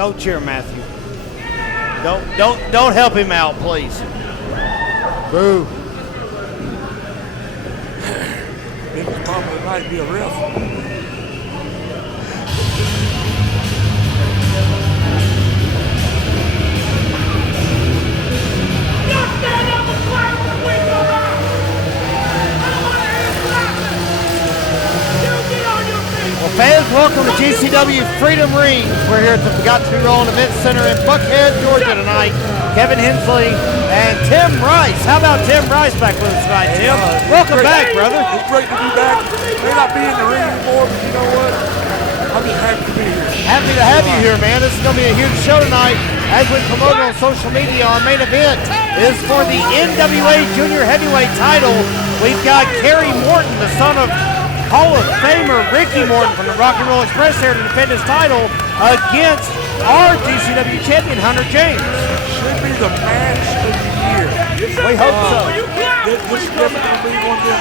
Don't cheer, Matthew. Don't help him out, please. Boo. Maybe the mama tonight be a ref. Well, fans, welcome to GCW Freedom Rings. We're here at the Got to Be Rolling Event Center in Buckhead, Georgia tonight. Kevin Hensley and Tim Rice. How about Tim Rice back with us tonight, Tim? Welcome back, brother. It's great to be back. May not be in the ring anymore, but you know what? I'm just happy to be here. Happy to have you here, man. This is going to be a huge show tonight. As we promote on social media, our main event is for the NWA Junior Heavyweight title. We've got Kerry Morton, the son of Hall of Famer Ricky Morton from the Rock and Roll Express here to defend his title against our GCW champion, Hunter James. Should be the match of the year. We hope so. This is definitely one of them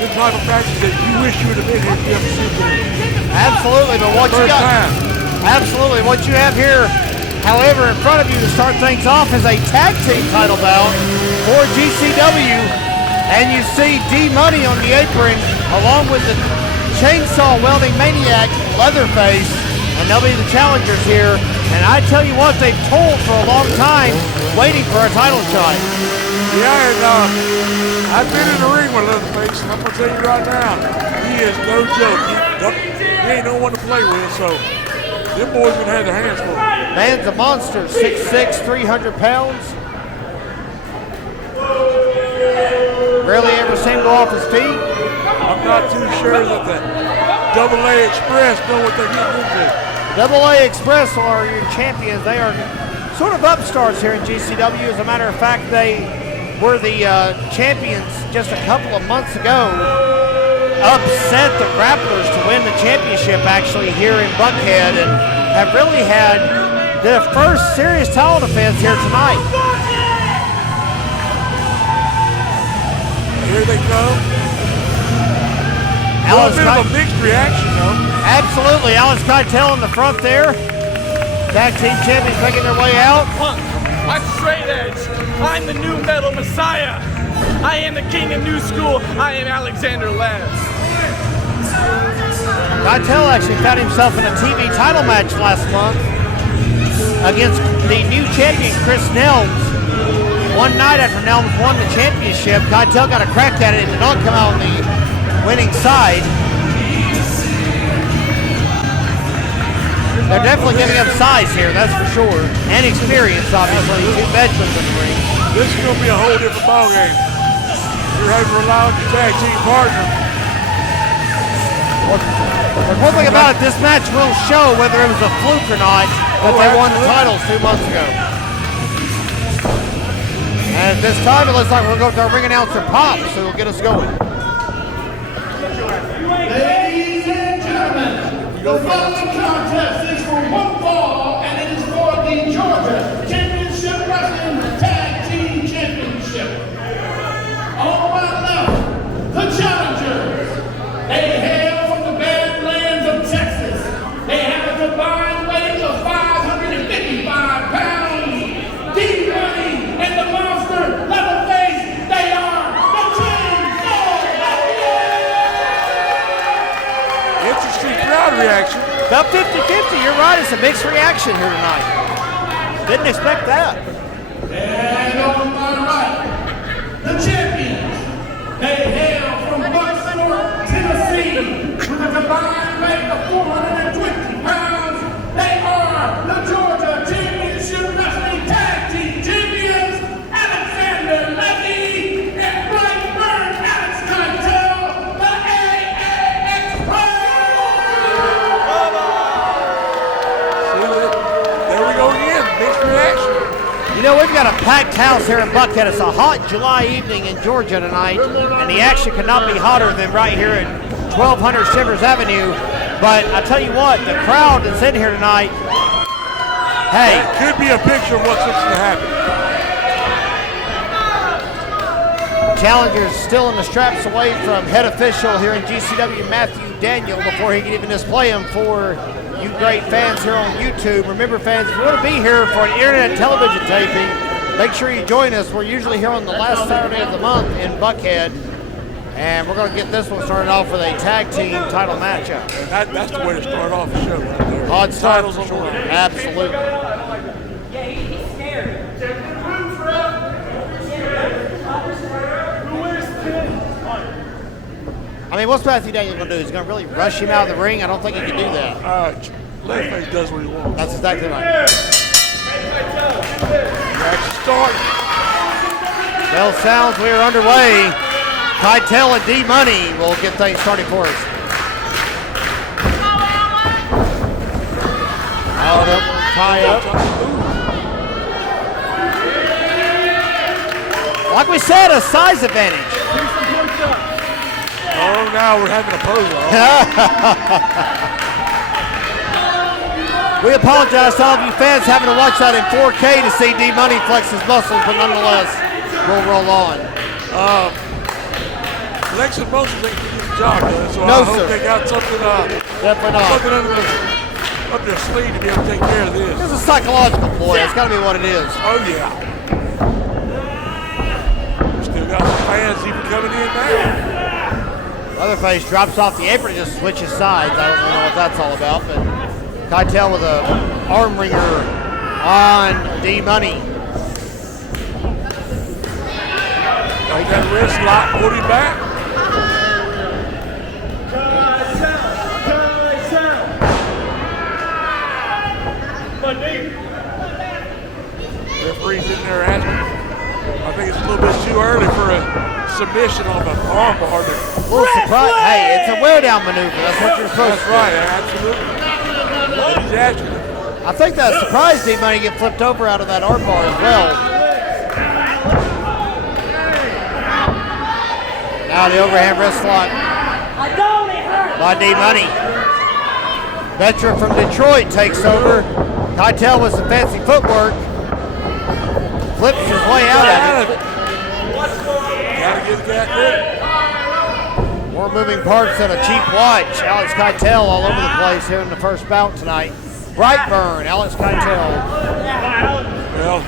good type of matches that you wish you would have been here if you ever seen it. Absolutely, but what you got? Absolutely, what you have here, however, in front of you to start things off is a tag team title bout for GCW, and you see D-Money on the apron along with the chainsaw welding maniac Leatherface, and they'll be the challengers here. And I tell you what, they've toiled for a long time waiting for a title shot. Yeah, and I've been in the ring with Leatherface, and I'm gonna tell you right now, he is no joke. He ain't no one to play with, so them boys gonna have their hands full. Man's a monster, 6'6", 300 pounds. Rarely ever seen him go off his feet. I'm not too sure that the AA Express know what they're getting into. AA Express are your champions. They are sort of upstarts here in GCW. As a matter of fact, they were the champions just a couple of months ago. Upset the Grapplers to win the championship actually here in Buckhead, and have really had their first serious title defense here tonight. Here they come. A little bit of a mixed reaction, though. Absolutely. Alex Keitel in the front there. Tag team champions making their way out. I'm straight edge. I'm the new metal messiah. I am the king of new school. I am Alexander Lance. Keitel actually found himself in a TV title match last month against the new champion, Chris Nelms. One night after Nelms won the championship, Keitel got a crack at it and did not come out on the winning side. They're definitely giving up size here, that's for sure. And experience, obviously. Two veterans in the ring. This is going to be a whole different ballgame. You're having to rely on your tag team partner. One thing about it, this match will show whether it was a fluke or not that they won the titles 2 months ago. And at this time, it looks like we'll go with our ring announcer, Pop, so we'll get us going. Ladies and gentlemen, the following contest is for one fall, and it is for the Georgia Championship Wrestling Tag Team Championship. On my left, the challengers. They hail from the Badlands of Texas. They have a combined weight of 555 pounds. D-Money and the monster Leatherface, they are the Chainsaw Warriors. Interesting crowd reaction. About 50-50, you're right, it's a mixed reaction here tonight. Didn't expect that. And on my right, the champions. They hail from Bucksport, Tennessee, with a combined weight of 420 pounds. They are the Georgia Championship Wrestling Tag Team Champions, Alexander Leckie and Blackburn Alex Keitel, the AA Express. There we go again, mixed reaction. You know, we've got a packed house here in Buckhead. It's a hot July evening in Georgia tonight, and the action could not be hotter than right here at 1200 Shivers Avenue. But I tell you what, the crowd that's in here tonight, hey. That could be a picture of what's fixing to happen. Challengers still in the straps away from head official here in GCW, Matthew Daniel, before he can even display him for you great fans here on YouTube. Remember, fans, if you want to be here for an internet television taping, make sure you join us. We're usually here on the last Saturday of the month in Buckhead. And we're going to get this one started off with a tag team title matchup. And that's the way to start off the show right there. Odd titles on sure. the line. Absolutely. Yeah, he's scared. I mean, what's Matthew Daniels going to do? He's going to really rush him out of the ring? I don't think he can do that. Leatherface does what he wants. That's exactly right. Match start. Bell sounds, we are underway. Keitel and D-Money will get things started for us. Out up, tie up. Like we said, a size advantage. Oh, now we're having a pose off. We apologize to all of you fans having to watch that in 4K to see D-Money flex his muscles, but nonetheless, we'll roll on. Lexus Muscles ain't getting the job done, so No, I hope sir. they got something, Definitely not. something up their sleeve to be able to take care of this. This is a psychological ploy. It's got to be what it is. Oh, yeah. Still got some fans even coming in now. Leatherface drops off the apron and just switches sides. I don't know what that's all about, but Keitel with a arm wringer on D-Money. Got that wrist lock, put him back. Referee's in there asking. I think it's a little bit too early for a submission on the arm bar. A little surprise. Hey, it's a wear down maneuver. That's what you're supposed That's to do. right, absolutely. But he's asking. I think that surprised D-Money get flipped over out of that arm bar as well. Now the overhand wrist lock by D-Money. Veteran from Detroit takes over. Keitel with some fancy footwork. Flips his way out of it. Gotta get that ready. More moving parts than a cheap watch. Alex Keitel all over the place here in the first bout tonight. Brightburn, Alex Keitel. Well,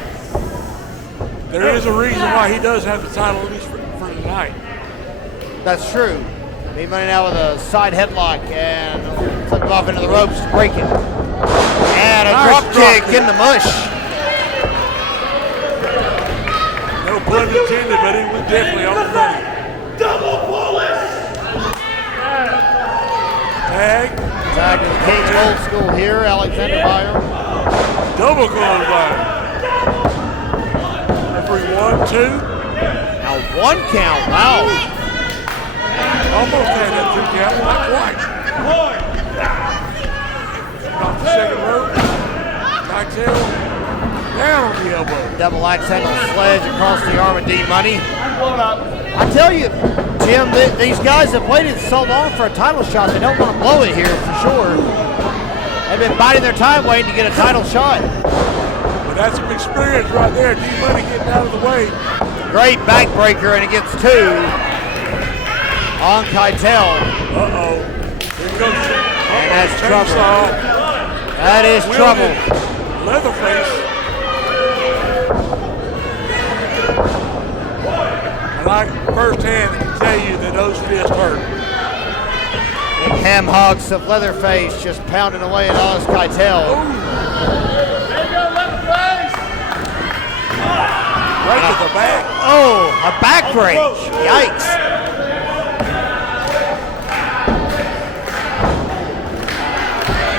there is a reason why he does have the title, at least for tonight. That's true. D-Money now with a side headlock and flipping off into the ropes to break it. And a drop kick in the mush. No pun intended, but it was definitely on the money. Double bullet! Tag. Tag to the cage old school here, Alexander Beyer. Double clothesline. Referee 1, 2. Now 1 count, wow. Almost had that 2 count, not quite. Off the second rope. Keitel down on the elbow. Double axe handle sledge across the arm of D-Money. I tell you, Jim, these guys have waited so long for a title shot, they don't want to blow it here for sure. They've been biding their time waiting to get a title shot. But that's some experience right there. D-Money getting out of the way. Great backbreaker, and it gets 2 on Keitel. Uh-oh. Here comes And that's trouble. chainsaw. That is trouble. Leatherface. And I firsthand can tell you that those fists hurt. Big ham hogs of Leatherface just pounding away at Alex Keitel. Right to the back. Oh, a back break. Yikes.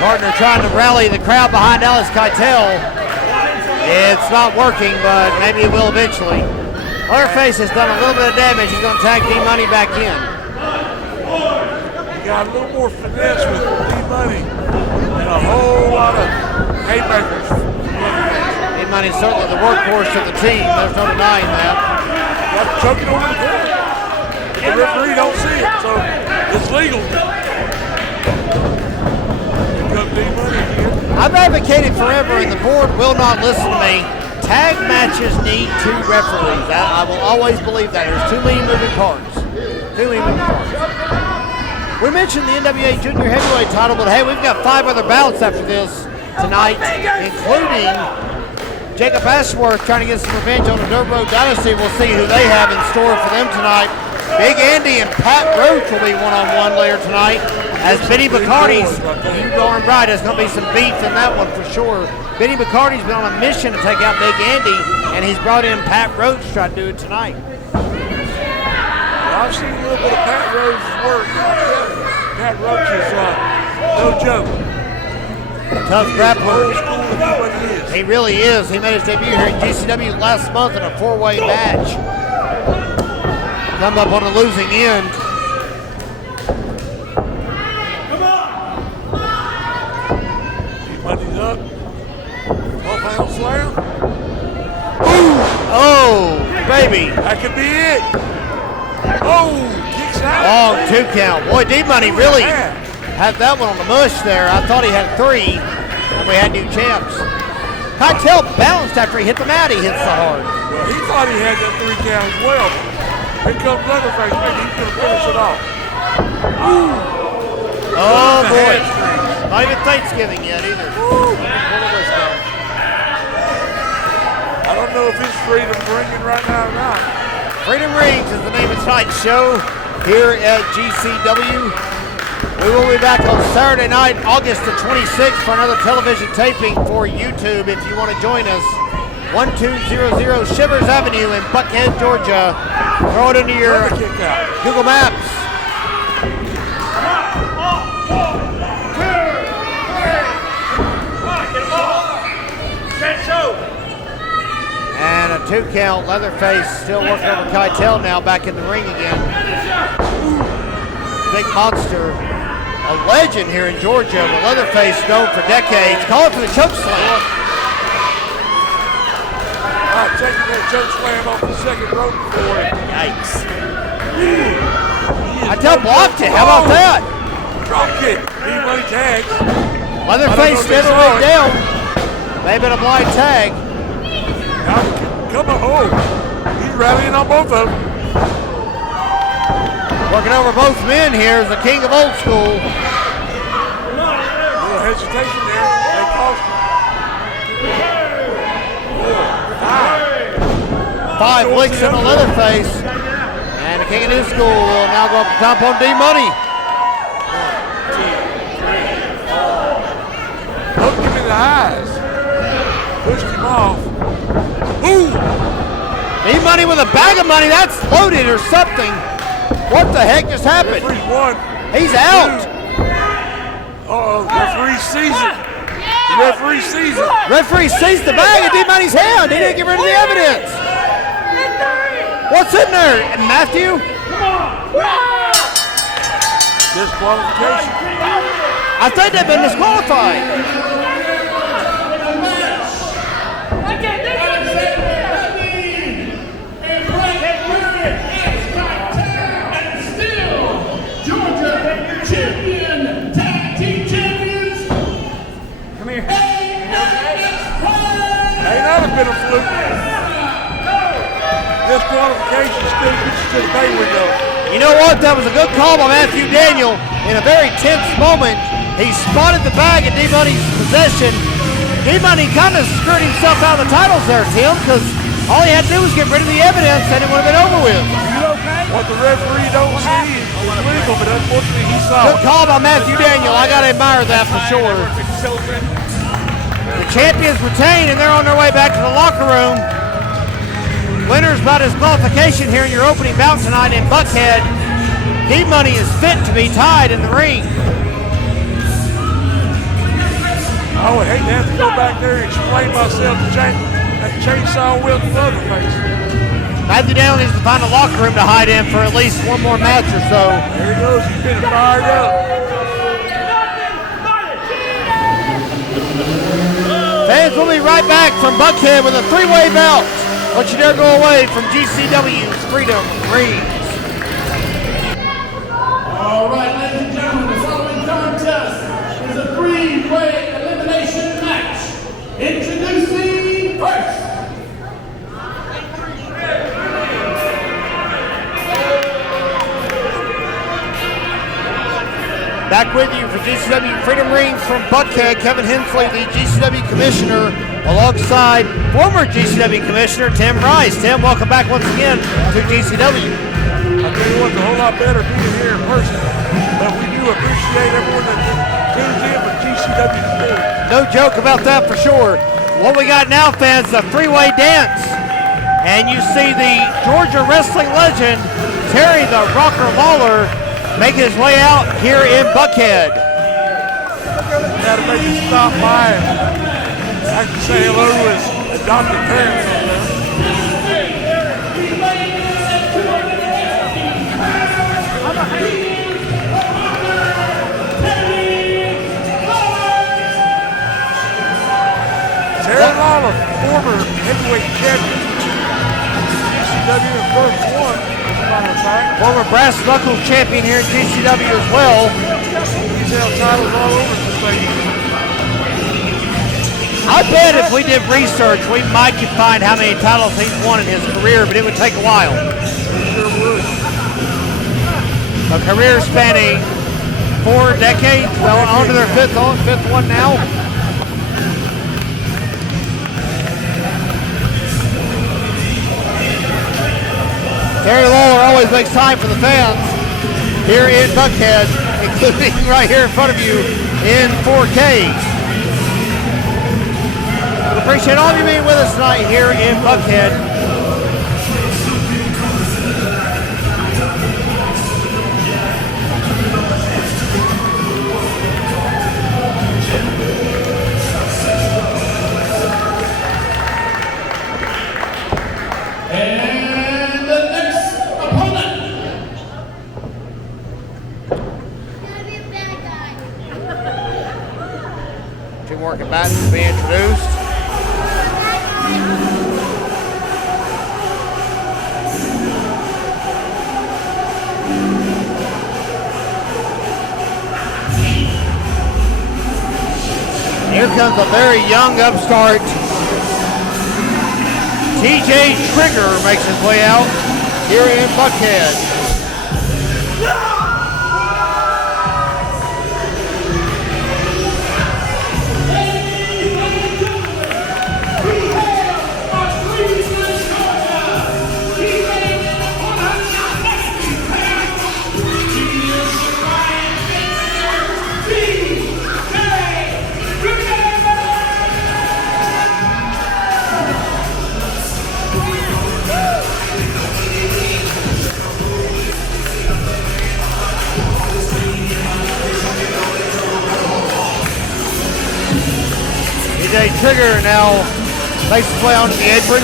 Partner trying to rally the crowd behind Alex Keitel. It's not working, but maybe it will eventually. Leatherface has done a little bit of damage. He's going to tag D-Money back in. He got a little more finesse with D-Money and a whole lot of haymakers. D-Money is certainly the workhorse of the team. There's no denying that. Got to choke it over the corner. The referee don't see it, so it's legal. Here comes D-Money again. I've advocated forever, and the board will not listen to me. Tag matches need 2 referees. I will always believe that. There's too many moving parts. Too many moving parts. We mentioned the NWA Junior Heavyweight title, but hey, we've got 5 other bouts after this tonight, including Jacob Ashworth trying to get some revenge on the Dirt Road Dynasty. We'll see who they have in store for them tonight. Big Andy and Pat Roach will be one-on-one later tonight. As Benny McCarty's, you darn right, there's going to be some beef in that one for sure. Benny McCarty's been on a mission to take out Big Andy, and he's brought in Pat Roach to try to do it tonight. I've seen a little bit of Pat Roach's work. Pat Roach is no joke. Tough grappler. Old school, he what he is. He really is. He made his debut here at GCW last month in a 4-way match. Come up on a losing end. Money's up. 12-pound slam. Oh, baby. That could be it. Oh, kicks out. Long 2 count. Boy, D-Money really had that one on the mush there. I thought he had 3, and we had new champs. Keitel bounced after he hit the mat. He hits so hard. Well, he thought he had that 3 count as well. Here comes Leatherface. Maybe he's going to finish it off. Oh, boy. Not even Thanksgiving yet either. I don't know if his freedom's ringing right now or not. Freedom Rings is the name of tonight's show here at GCW. We will be back on Saturday night, August the 26th, for another television taping for YouTube. If you want to join us, 1200 Shivers Avenue in Buckhead, Georgia. Throw it into your Google Maps. And a 2 count. Leatherface still working over Keitel now, back in the ring again. Big monster. A legend here in Georgia, but Leatherface known for decades. Calling for the choke slam. Taking that choke slam off the second rope for it. Yikes. Keitel blocked it. How about that? Drop kick. D-Money tags. Leatherface never went down. Maybe a blind tag. Come on. Oh, he's rallying on both of them. Working over both men here is the king of old school. A little hesitation there. They cost him. 5 licks in the Leatherface. And the king of new school will now go up the top on D-Money. Hooked him in the eyes. Pushed him off. Ooh! D-Money with a bag of money. That's loaded or something. What the heck just happened? Referee won. He's out. Uh-oh, referee sees it. The referee sees it. Referee sees the bag in D-Money's hand. He didn't get rid of the evidence. What's in there, Matthew? Disqualification. I think they've been disqualified. Been a fluke. Disqualification still gets you to the pay window. You know what? That was a good call by Matthew Daniel. In a very tense moment, he spotted the bag in D-Money's possession. D-Money kind of screwed himself out of the titles there, Tim, because all he had to do was get rid of the evidence and it would have been over with. You okay? What the referee don't see is illegal, but unfortunately he saw Good it. call by Matthew Daniel. I got to admire that for sure. The champions retain, and they're on their way back to the locker room. Winners by disqualification here in your opening bout tonight in Buckhead. D-Money is fit to be tied in the ring. I would hate to have to go back there and explain myself to that chainsaw wielding Leatherface. Matthew Daniel needs to find a locker room to hide in for at least one more match or so. There he goes, he's been fired up. Fans, we'll be right back from Buckhead with a 3-way bout. Don't you dare go away from GCW's Freedom Rings. All right, ladies and gentlemen, the following contest is a 3-way elimination match. Introducing first. Back with you for GCW Freedom Rings from Buckhead, Kevin Hensley, the GCW Commissioner, alongside former GCW Commissioner Tim Rice. Tim, welcome back once again to GCW. I tell you what, it's a whole lot better being here in person, but we do appreciate everyone that tunes in for GCW Sports. No joke about that for sure. What we got now, fans, the freeway dance. And you see the Georgia wrestling legend, Terry the Rocker Lawler, making his way out here in Buckhead. Got to make a stop by and actually say hello to his adopted parents over there. Terry Lawler, former heavyweight champion, GCW in first one, as a matter of fact. Former brass knuckle champion here in GCW as well. He's held titles all over the state. I bet if we did research, we might could find how many titles he's won in his career, but it would take a while. Sure would. A career spanning 4 decades, well, on to their fifth one now. Terry Lawler always makes time for the fans here in Buckhead, including right here in front of you in 4K. We appreciate all of you being with us tonight here in Buckhead. And the next opponent. Two more combatants to be introduced. Here comes a very young upstart. TJ Trigger makes his way out here in Buckhead. TJ Trigger now makes his way onto the apron.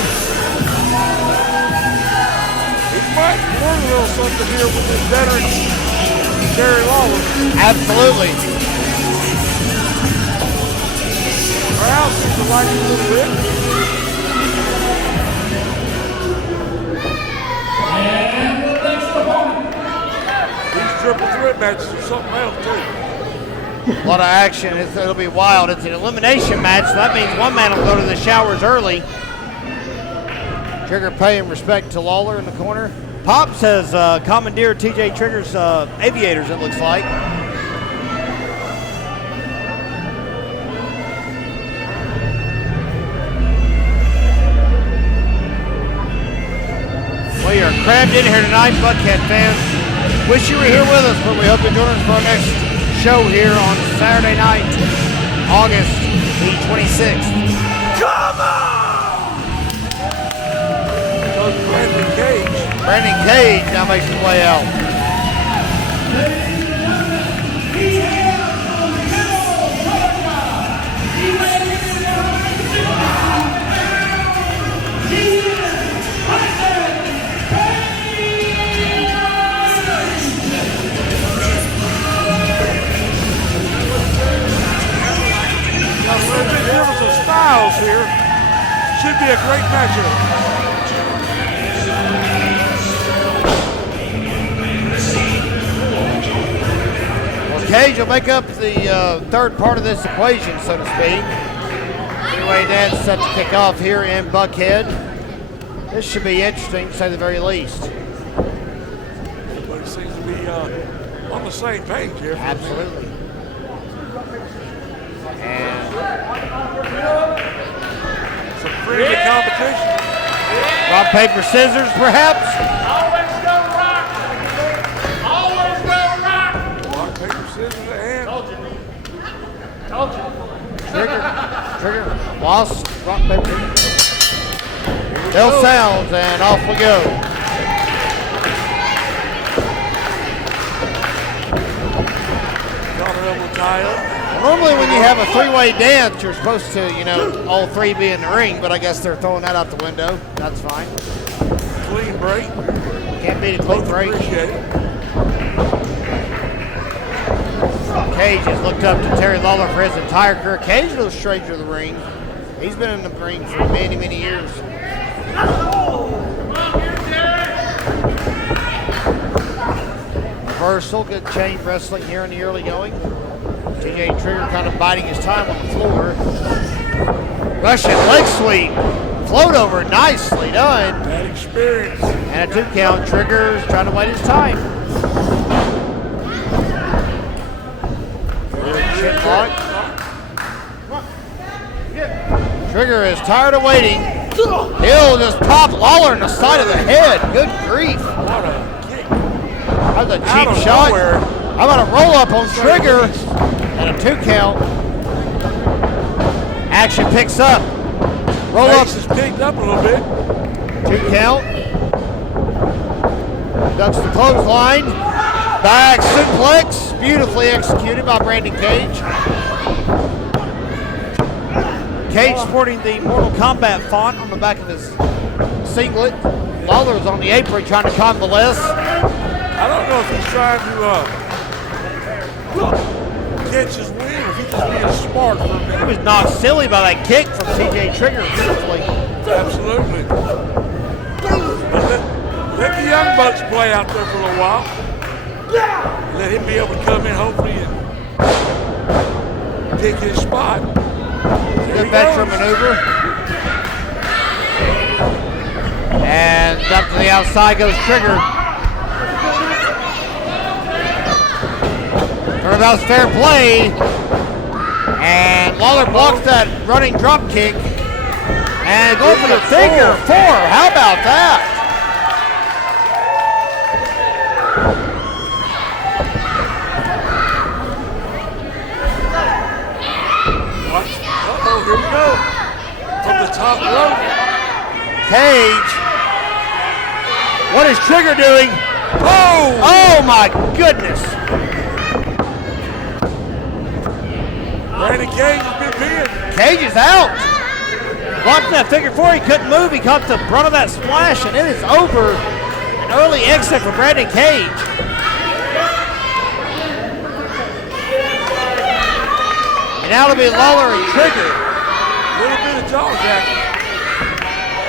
He might learn a little something here with this veteran Terry Lawler. Absolutely. Crowd seems to like him a little bit. And the next opponent. These triple threat matches are something else too. A lot of action. It'll be wild. It's an elimination match, so that means one man will go to the showers early. Trigger paying respect to Lawler in the corner. Pops has commandeered TJ Trigger's aviators, it looks like. We are crammed in here tonight, Buckhead fans. Wish you were here with us, but we hope you join us for our next show here on Saturday night, August the 26th. Come on! Coach Brandon Cage. Brandon Cage now makes his way out. Difference of styles here. Should be a great matchup. Well, Cage will make up the third part of this equation, so to speak. Anyway, dance set to kick off here in Buckhead. This should be interesting, to say the very least. Everybody seems to be on the same page here. Absolutely. And some friendly competition. rock, paper, scissors, perhaps. Always go rock. Always go rock. Rock, paper, scissors, and Told you. Trigger, lost, rock, paper. Bell sounds, and off we go. Counter elbow tie up. Normally when you have a three-way dance, you're supposed to, all three be in the ring, but I guess they're throwing that out the window. That's fine. Clean break. Can't beat a clean break. Appreciate it. Cage has looked up to Terry Lawler for his entire career. Cage no stranger to the ring. He's been in the ring for many, many years. Reversal, good chain wrestling here in the early going. TJ Trigger kind of biding his time on the floor. Russian leg sweep. Float over, nicely done. Bad experience. And a 2 count. Trigger's trying to wait his time. Shit lock. Trigger is tired of waiting. He'll just pop Lawler in the side of the head. Good grief. What a kick. That was a Out cheap of shot. nowhere. How about a roll up on Trigger? And a 2 count. Action picks up. Roll up. Pace is picked up a little bit. 2 count. Ducks the clothesline. Back suplex. Beautifully executed by Brandon Cage. Cage sporting the Mortal Kombat font on the back of his singlet. Lawler's on the apron trying to convalesce. I don't know if he's trying to catch his win or if he's just being smart for a He minute. was knocked silly by that kick from TJ Trigger. Beautifully. Absolutely. But let the young bucks play out there for a little while. Let him be able to come in hopefully and take his spot. Good veteran maneuver. And up to the outside goes Trigger. Turnabout's fair play. And Lawler blocks that running drop kick. And going for the figure 4. How about that? Uh-oh, here we go. From the top rope. Cage. What is Trigger doing? Oh my goodness. Brandon Cage has been pinned. Cage is out. Watching that figure 4, he couldn't move. He caught the brunt of that splash, and it is over. An early exit for Brandon Cage. And now it'll be Lawler and Trigger. Little bit of jaw jacking.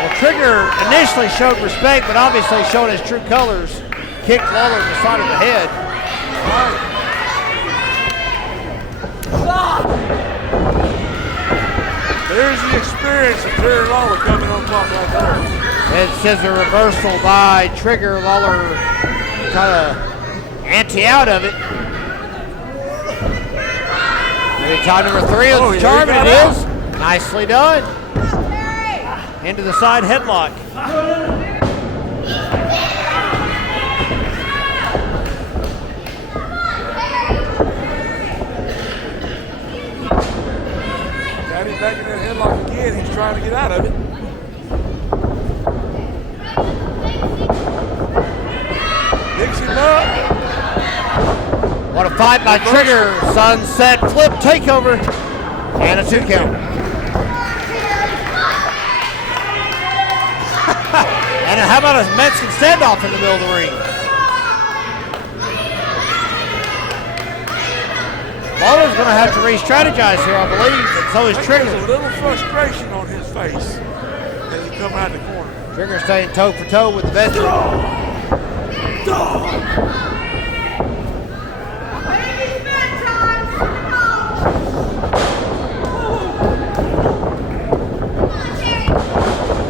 Well, Trigger initially showed respect, but obviously showed his true colors. Kicked Lawler in the side of the head. There's the experience of Terry Lawler coming on top right there. And scissor reversal by Trigger. Lawler kind of anti out of it. Maybe time number 3 is the charm, and it is. Nicely done. Into the side headlock. Got him back in that headlock again. He's trying to get out of it. Picks him up. What a fight by Trigger. Sunset flip takeover. And a 2 count. And how about a Mexican standoff in the middle of the ring? Lawler's going to have to re-strategize here, I believe, and so is Trigger. There's a little frustration on his face as he come out the corner. Trigger staying toe for toe with the veteran.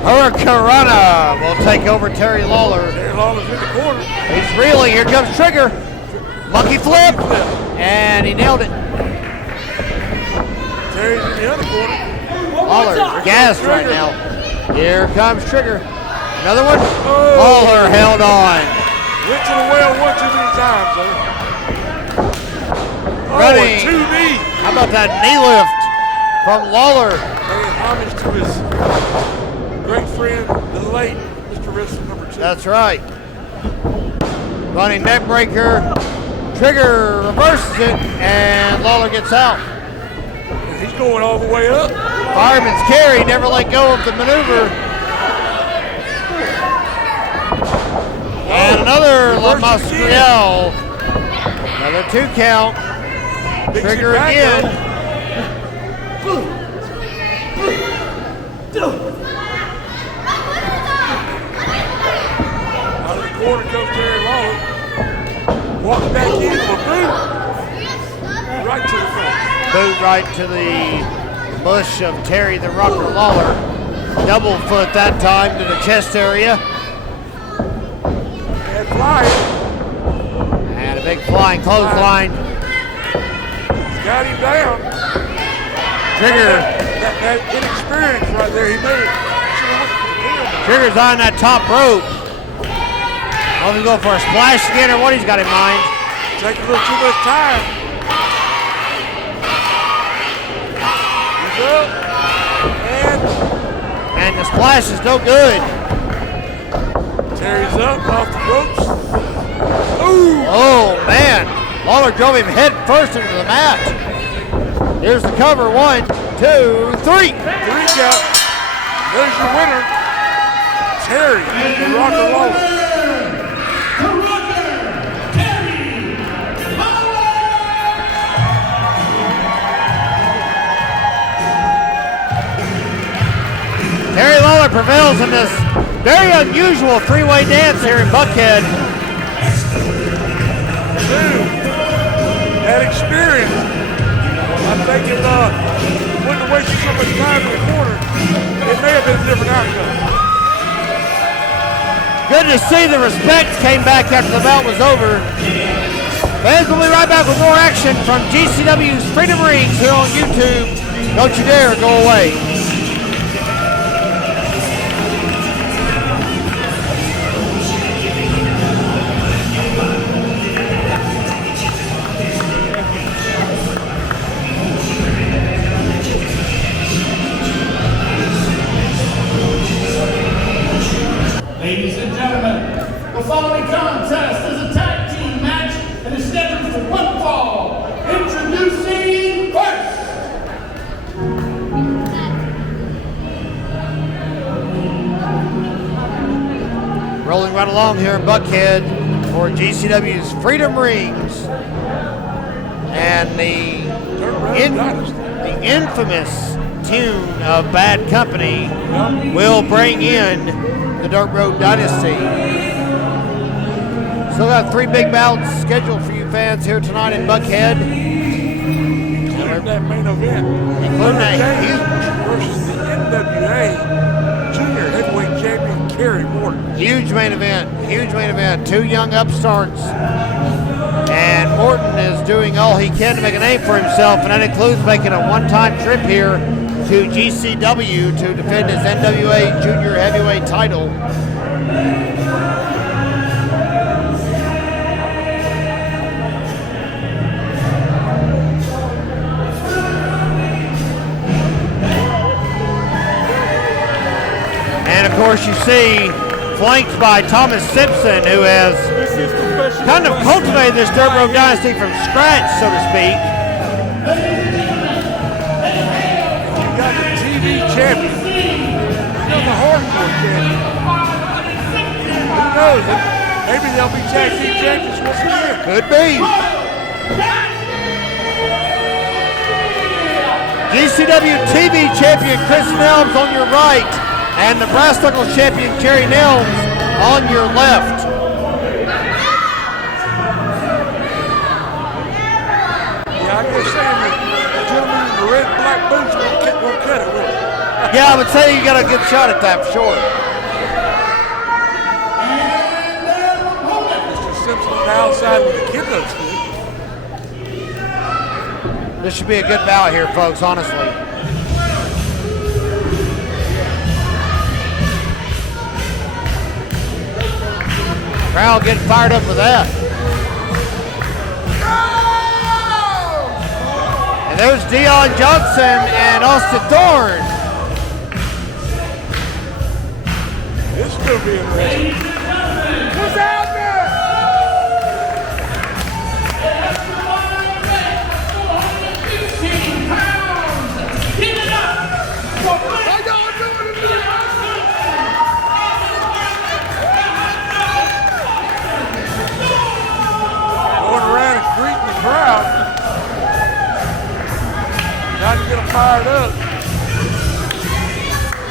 Hurricanrana will take over Terry Lawler. Terry Lawler's in the corner. He's reeling. Here comes Trigger. Monkey flip, and he nailed it. Terry's in the other corner. Lawler's gassed right now. Here comes Trigger. Another one. Oh. Lawler held on. Went to the well one too many times, though. Running. Oh, 2 knee. How about that knee lift from Lawler? Paying homage to his great friend, the late Mr. Wrestler number 2. That's right. Running neck breaker. Trigger reverses it, and Lawler gets out. And he's going all the way up. Fireman's carry, never let go of the maneuver. And another La Masriel. Another 2 count. Trigger again. Out of the corner comes Terry Lawler. Walking back in with a boot. Right to the front. Boot right to the bush of Terry the Rocker Lawler. Double foot that time to the chest area. And flying. And a big flying clothesline. He's got him down. Trigger. That inexperience right there, he made it. Trigger's on that top rope. Whether he's going for a splash again or what he's got in mind. Taking a little too much time. He's up. And the splash is no good. Terry's up off the ropes. Ooh! Oh, man. Lawler drove him head first into the mat. Here's the cover. 1, 2, 3. 3 count. There's your winner. Terry, the Rocker Lawler. Terry Lawler prevails in this very unusual 3-way dance here in Buckhead. Dude, that experience, I'm thinking wouldn't have wasted so much time in the corner. It may have been a different outcome. Good to see the respect came back after the bout was over. Fans will be right back with more action from GCW's Freedom Rings here on YouTube. Don't you dare go away. Ladies and gentlemen, the following contest is a tag team match and is scheduled for 1 fall. Introducing first. Rolling right along here in Buckhead for GCW's Freedom Rings. And the infamous tune of Bad Company will bring in the Dirt Road Dynasty. Still got 3 big bouts scheduled for you fans here tonight in Buckhead. Including that main event. Including that huge versus the NWA Junior Heavyweight Champion Kerry Morton. Huge main event. 2 young upstarts. And Morton is doing all he can to make a name for himself, and that includes making a one-time trip here to GCW to defend his NWA Junior Heavyweight title. And of course you see, flanked by Thomas Simpson, who has kind of cultivated this Dirt Road Dynasty from scratch, so to speak. Champion. He's not the hardcore champion. Who knows? Maybe they'll be tag team champions once again. Could be. GCW TV champion Chris Nelms on your right, and the Brass Knuckles champion Jerry Nelms on your left. Yeah, I guess saying the gentleman in the red and black boots won't cut it, will it? Yeah, I would say you got a good shot at that for sure. Mr. Simpson on the outside with the kendo stick. This should be a good bout here, folks, honestly. Crowd getting fired up with that. And there's Dion Johnson and Austin Thorne. This is going to be interesting. What's happening? Going around and greeting the crowd. Trying to get them fired up.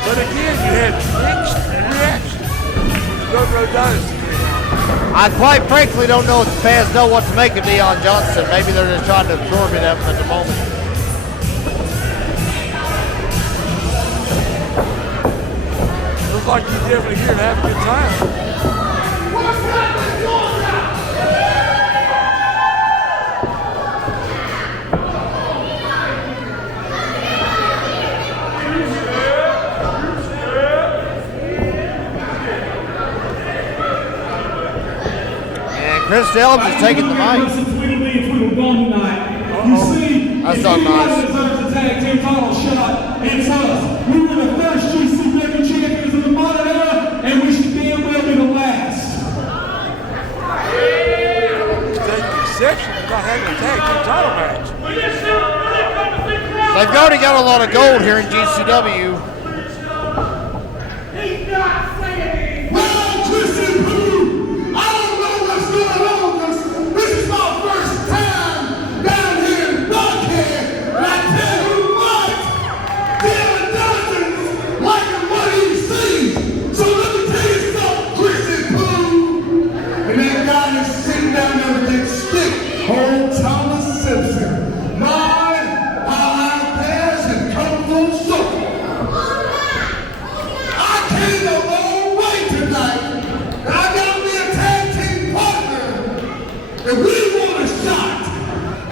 But again, you had mixed reactions when the Go-Go Dynasty came out. I quite frankly don't know if the fans know what to make of Dion Johnson. Maybe they're just trying to absorb it at the moment. Looks like he's definitely here to have a good time. Chris Elms is taking the mic. That's not nice. The tag team title shot. It's us. We were the first GCW champions of the modern era, and we should be able to be the last. Taking exception to not having a tag team title match. They've already got a lot of gold here in GCW. He's not saying. Well, Christian Blue, I don't know what's going on. This is my first time down here in Buckhead, and I tell you what, Dylan Dawson's liking what he sees. So let me tell you something, Christian Blue. And that guy that's sitting down there with that stick, old Thomas Simpson. My, how our past has come full circle. I came a long way tonight, and I got me a tag team partner, and we want a shot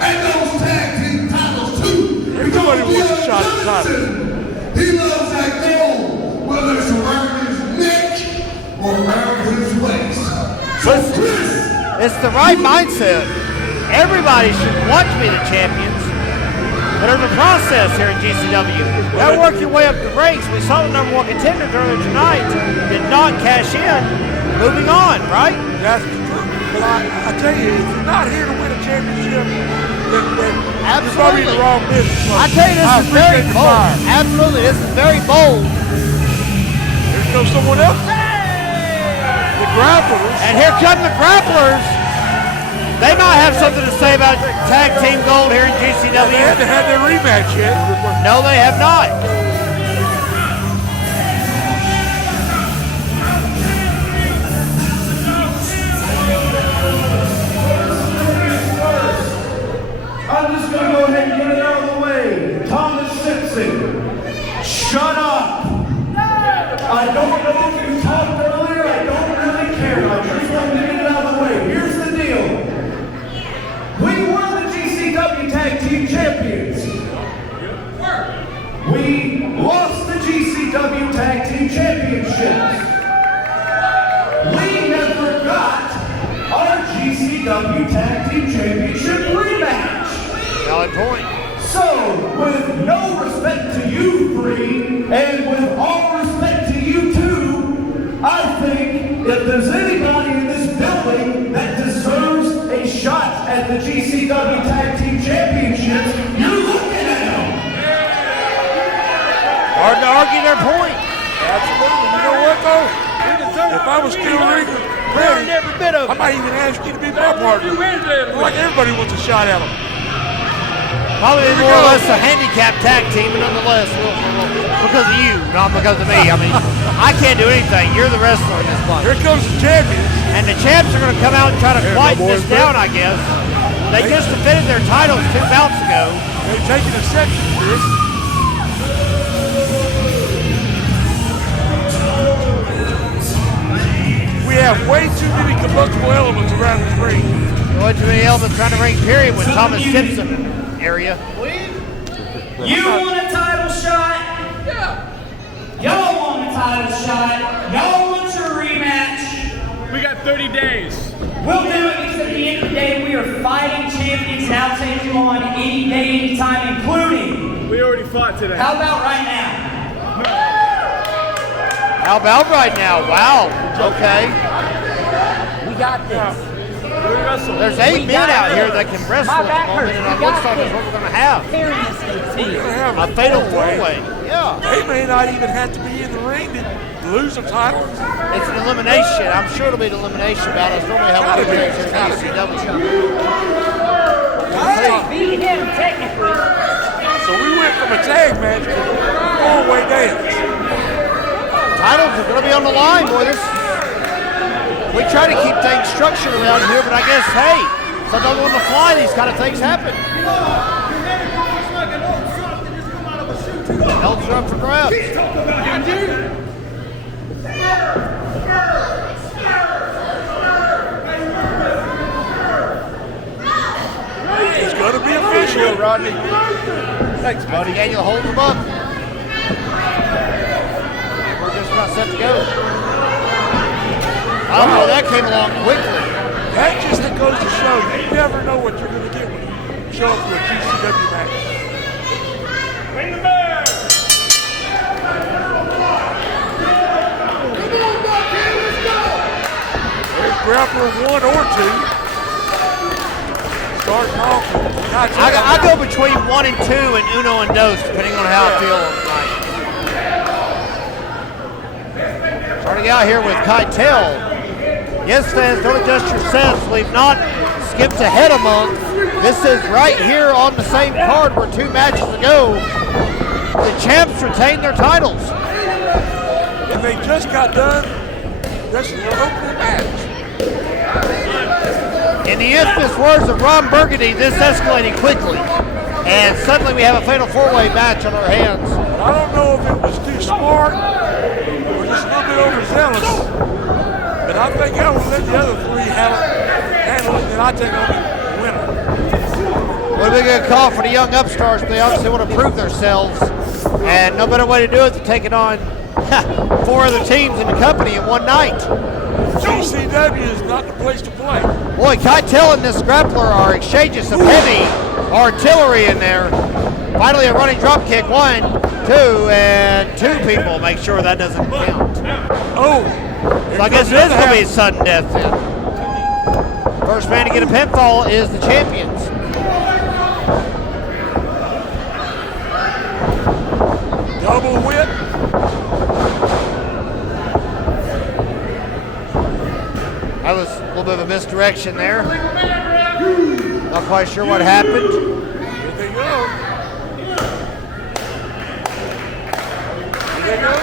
at those tag team titles too. Everybody wants a shot at the title. He loves that gold, whether it's around his neck or around his waist. So Chris, It's the right mindset. Everybody should want to be the champions. But in the process here at GCW, they're working your way up the ranks. We saw the number one contender earlier tonight did not cash in. Moving on, right? That's true. But I tell you, if you're not here to win a championship, then you're probably in the wrong business. So I tell you, this is very appreciate the bold. fire. Absolutely, this is very bold. Here goes someone else. The grapplers. And here come the grapplers. They might have something to say about tag team gold here in They GCW. haven't had their rematch yet. No, they have not. I'm just going to go ahead and get it out of the way. Thomas Simpson, shut up. I don't know if you talked earlier. I don't really care. I just want to get it out of the way. Here's the deal. We were the GCW Tag Team Champions. We lost the GCW Tag Team Championships. We never got our GCW Tag Team Championship rematch. Valid point. So, with no respect to you three, and with all respect to you two, I think if there's anybody in this building that deserves a shot at the GCW Tag Team Championships, you're looking at them. Hard to argue their point. Absolutely. You know what, though? If I was still ready, I might even ask you to be my partner. Like everybody wants a shot at them. Probably more or less a handicap tag team, but nonetheless, because of you, not because of me. I mean, I can't do anything. You're the wrestler in this bunch. Here comes the champions. And the champs are going to come out and try to quieten this down, I guess. They just defended their titles 2 bouts ago. They're taking exception to this. We have way too many combustible elements around this ring. Way too many elements trying to ring period with Thomas Simpson area. We You want a title shot? Yeah. Y'all want a title shot? Y'all want your rematch? We got 30 days. We'll do it because at the end of the day, we are fighting champions and I'll take you on any day, any time, including. We already fought today. How about right now? How about right now? Wow. Okay. We got this. We wrestle. There's 8 men out here that can wrestle My at back the moment, hurts. and it looks like that's what we're going to have. Carrying this thing. We're gonna have A fatal four-way. Yeah. They may not even have to be in the ring to lose a title. It's an elimination. I'm sure it'll be an elimination battle. It's normally how we do things here at ECW. Beat him technically. So we went from a tag match to a four-way dance. Titles are going to be on the line, boys. We try to keep things structured around here, but I guess, hey, sometimes on the fly, these kind of things happen. Belts are up for grabs. It's going to be official, Rodney. Thanks, buddy. Daniel holds them up. We're just about set to go. Oh, that came along quickly. That just goes to show you never know what you're going to get when you show up for a GCW match. Bring the bear. There's grappler 1 or 2. Starting off. I go between 1 and 2 and uno and dos, depending on how I feel tonight. Starting out here with Keitel. Yes, fans, don't adjust yourselves. We've not skipped ahead a month. This is right here on the same card where 2 matches ago, the champs retained their titles. And they just got done wrestling an opening match. In the infamous words of Ron Burgundy, this escalated quickly. And suddenly we have a fatal four-way match on our hands. I don't know if it was too smart or just a little bit overzealous, but I think I would let the other 3 handle it, and I think I'll be the winner. What a big good call for the young upstarts. They obviously want to prove themselves. And no better way to do it than taking on 4 other teams in the company in one night. GCW is not the place to play. Boy, Keitel and this grappler are exchanging some heavy artillery in there. Finally a running drop kick. 1, 2, and 2 people. Make sure that doesn't count. Oh. So I guess it is going to be sudden death then. First man to get a pinfall is the champions. Double whip. That was a little bit of a misdirection there. Not quite sure what happened. Here they go. Here they go.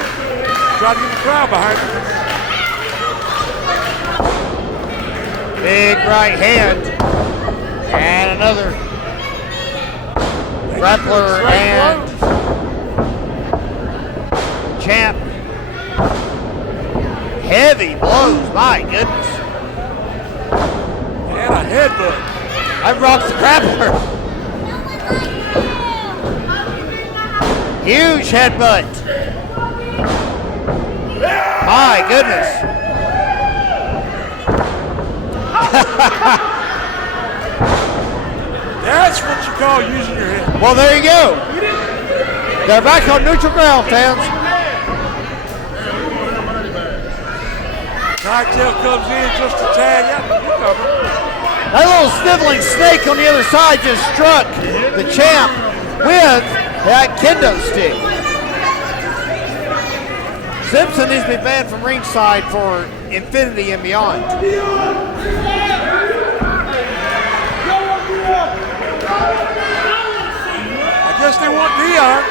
Try to get the crowd behind them. Big right hand. And another grappler and champ. Heavy blows, my goodness. And a headbutt. That rocks the grappler. Huge headbutt. My goodness. That's what you call using your head. Well, there you go. They're back on neutral ground, fans. Keitel comes in just to tag out. That little sniveling snake on the other side just struck the champ with that kendo stick. Simpson needs to be banned from ringside for infinity and beyond. I guess they want Dion.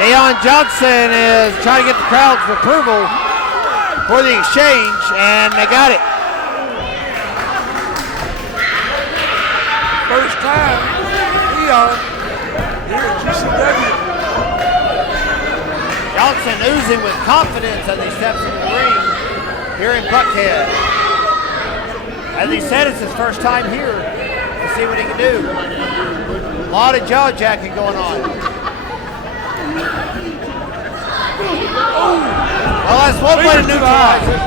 Dion Johnson is trying to get the crowd's approval for the exchange, and they got it. First time Dion here at GCW. Johnson oozing with confidence as he steps into the ring here in Buckhead. As he said, it's his first time here to see what he can do. lot of jaw jacking going on. Well, that's one way to neutralize it.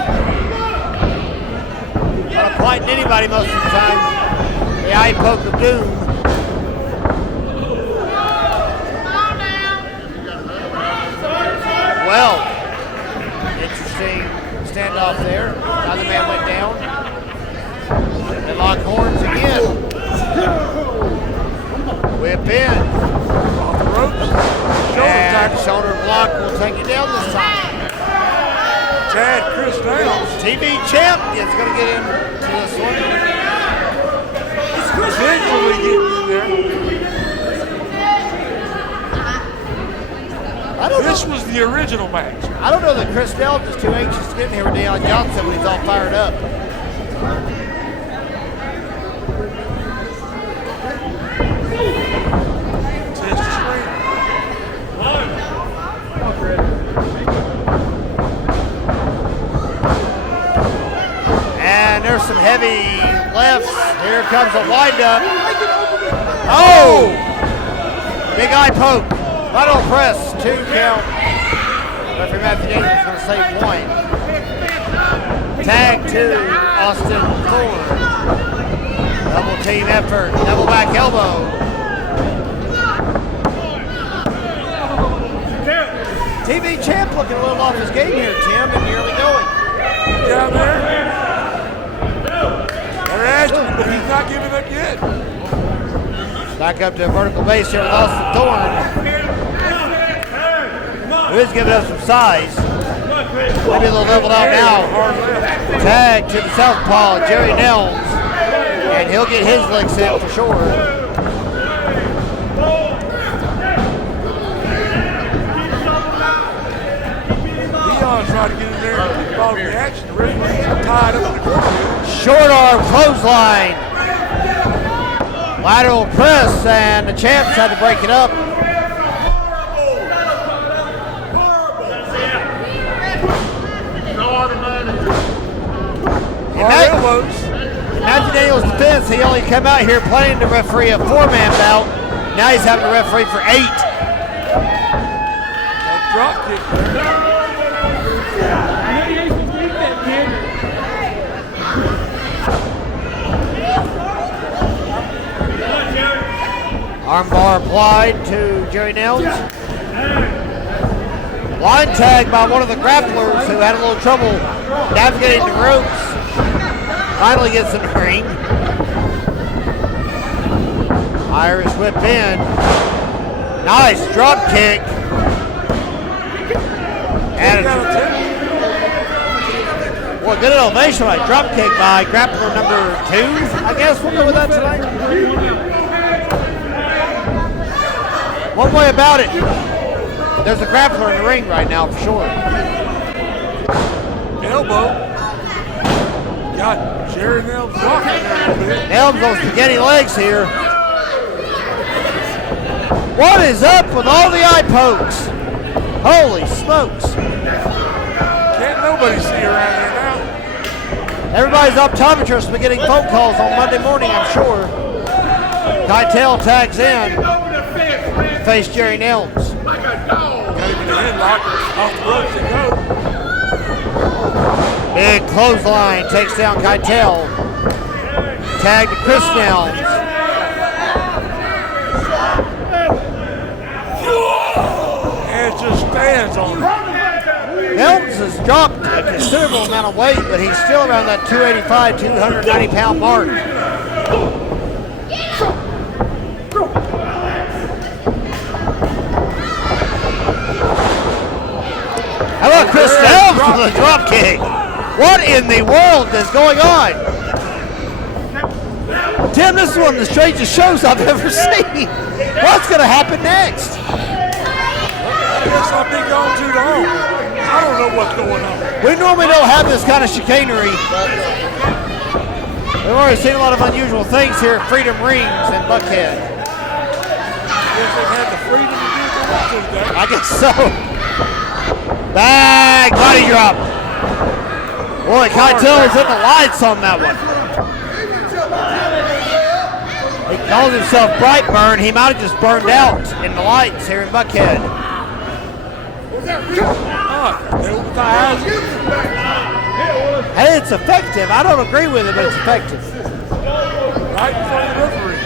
Not fighting anybody most of the time. The eye poke of doom. Well, interesting standoff there. Another man went down. They lock horns again. Whip in. Off the ropes. And shoulder block will take it down this time. Chad Chris Downs. TV champ is going to get into this one. Eventually getting in there. This was the original match. I don't know that Chris Delp is too anxious to get in here with Deion Johnson when he's all fired up. Test the screen. And there's some heavy lefts. Here comes a windup. Oh! Big eye poke. Lateral press. 2 count. Referee Matthew Daniels is going to save 1. Tag to Austin Thorne. Double team effort. Double back elbow. TV champ looking a little off his game here, Tim, in the early going. Down there. They're asking, but he's not giving up yet. Back up to a vertical base here with Austin Thorne. Who is giving up some size. Maybe a little leveled out now. Tag to the southpaw, Jerry Nelms. And he'll get his licks in for sure. Deon's trying to get in there and involve the action. The referee's tied up in the corner. Short arm clothesline. Lateral press, and the champs had to break it up. In Matthew Daniels' defense, he only came out here planning to referee a 4-man bout. Now he's having to referee for 8. A drop kick there. Armbar applied to Jerry Nelms. Line tag by one of the grapplers who had a little trouble navigating the ropes. Finally gets in the ring. Irish whip in. Nice drop kick. And well, good elevation by drop kick by grappler number 2. I guess we'll go with that tonight. One way about it, there's a grappler in the ring right now for sure. Elbow. Got Jerry Nelms walking there a little bit. Nelms on spaghetti legs here. What is up with all the eye pokes? Holy smokes. Can't nobody see around there now. Everybody's optometrist been getting phone calls on Monday morning, I'm sure. Keitel tags in. Face Jerry Nelms. Got him in the headlock. Off the ropes and go. Big clothesline takes down Keitel. Tag to Chris Nelms. And it just stands on him. Nelms has dropped a considerable amount of weight, but he's still around that 285, 290 pound mark. How about Chris Nelms for the drop kick? What in the world is going on? Tim, this is one of the strangest shows I've ever seen. What's going to happen next? I guess I've been gone too long. I don't know what's going on. We normally don't have this kind of chicanery. We've already seen a lot of unusual things here at Freedom Rings in Buckhead. I guess they've had the freedom to do what they want to today. I guess so. Bag body drop. Boy, Keitel is in the lights on that one. He calls himself Brightburn. He might have just burned out in the lights here in Buckhead. Hey, it's effective. I don't agree with it, but it's effective. Right in front of the referee.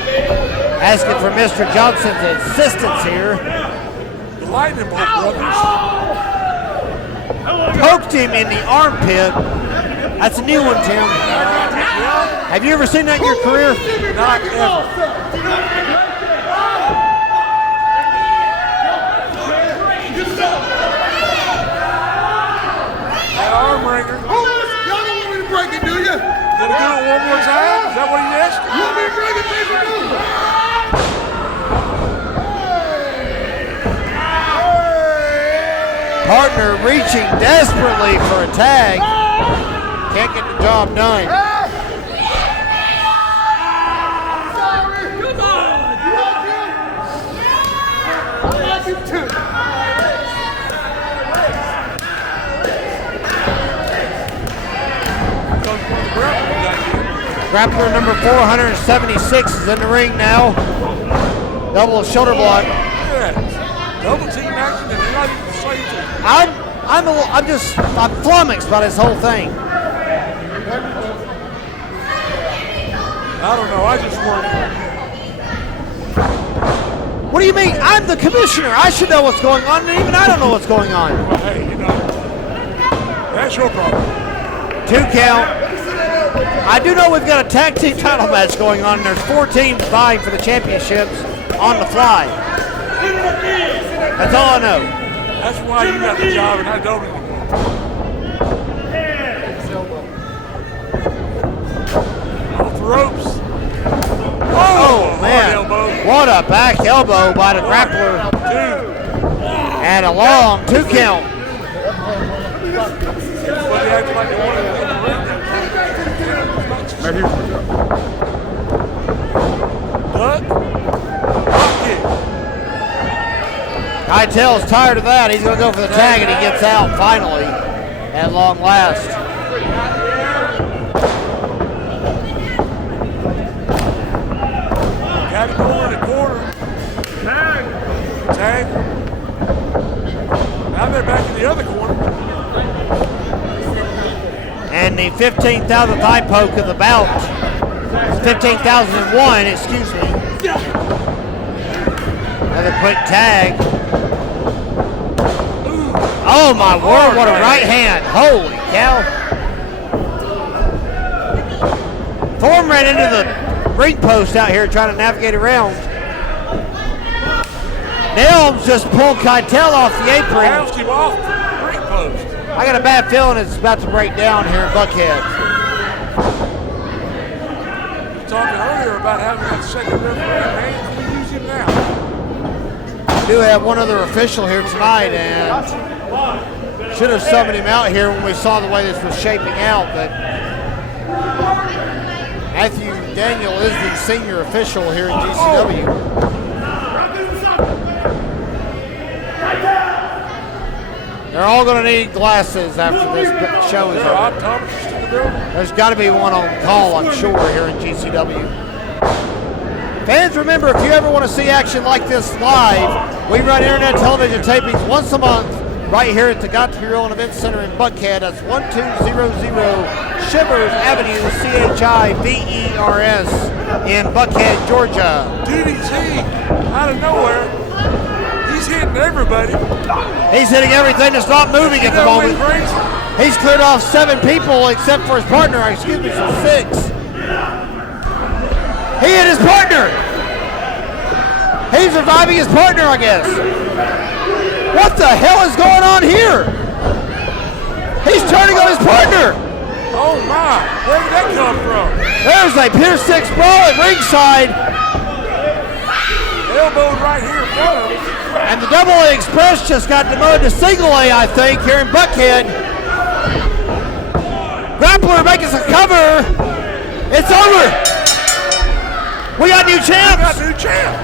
Asking for Mr. Johnson's assistance here. The Lightning Bolt brothers. Poked him in the armpit. That's a new one, Tim. Have you ever seen that in your career? Not ever. That arm wringer. Y'all don't want me to break it, do you? Did he do it one more time? Is that what he asked? You want me to break it, baby? Partner reaching desperately for a tag. Can't get the job done. Grappler number 476 is in the ring now. Double shoulder block. Yeah. Double team action and they're not even the same team. I'm flummoxed by this whole thing. I don't know. I just work. What do you mean? I'm the commissioner. I should know what's going on, and even I don't know what's going on. Well, hey, you know, that's your problem. 2 count. I do know we've got a tag team title match going on, and there's 4 teams vying for the championships on the fly. That's all I know. That's why you got the job and I don't anymore. Off the ropes. Oh, man. Elbow. What a back elbow by the grappler. 2. And a long 2 count. But they act like they wanted to get the ring. Duck. Drop kick. Keitel's tired of that. He's going to go for the tag, and he gets out finally at long last. Got to go in the corner. Tag. Now they're back in the other corner. And the 15,000th eye poke of the bout. 15,001, excuse me. Another quick tag. Oh my word, what a right hand. Holy cow. Thorne ran into the ring post out here trying to navigate around. Nelms just pulled Keitel off the apron. Bounced him off the ring post. I got a bad feeling it's about to break down here in Buckhead. Talking earlier about having that second referee, man, we use him now. We do have one other official here tonight, and should have summoned him out here when we saw the way this was shaping out, but Matthew Daniel is the senior official here in GCW. They're all going to need glasses after this show is over. There's got to be one on call, I'm sure, here in GCW. Fans, remember, if you ever want to see action like this live, we run internet television tapings once a month right here at the Got to Be Real Event Center in Buckhead. That's 1200 Shivers Avenue, CHIVERS in Buckhead, Georgia. DDT out of nowhere. He's hitting everybody. He's hitting everything that's not moving at the moment. He's cleared off 7 people except for his partner, excuse me, so 6. He hit his partner. He's reviving his partner, I guess. What the hell is going on here? He's turning on his partner. Oh my, where did that come from? There's a Pier 6 brawl at ringside. Elbowed right here in front of him. And the Double A Express just got demoted to Single A, I think, here in Buckhead. Grappler making some cover. It's over. We got new champs. We got new champs.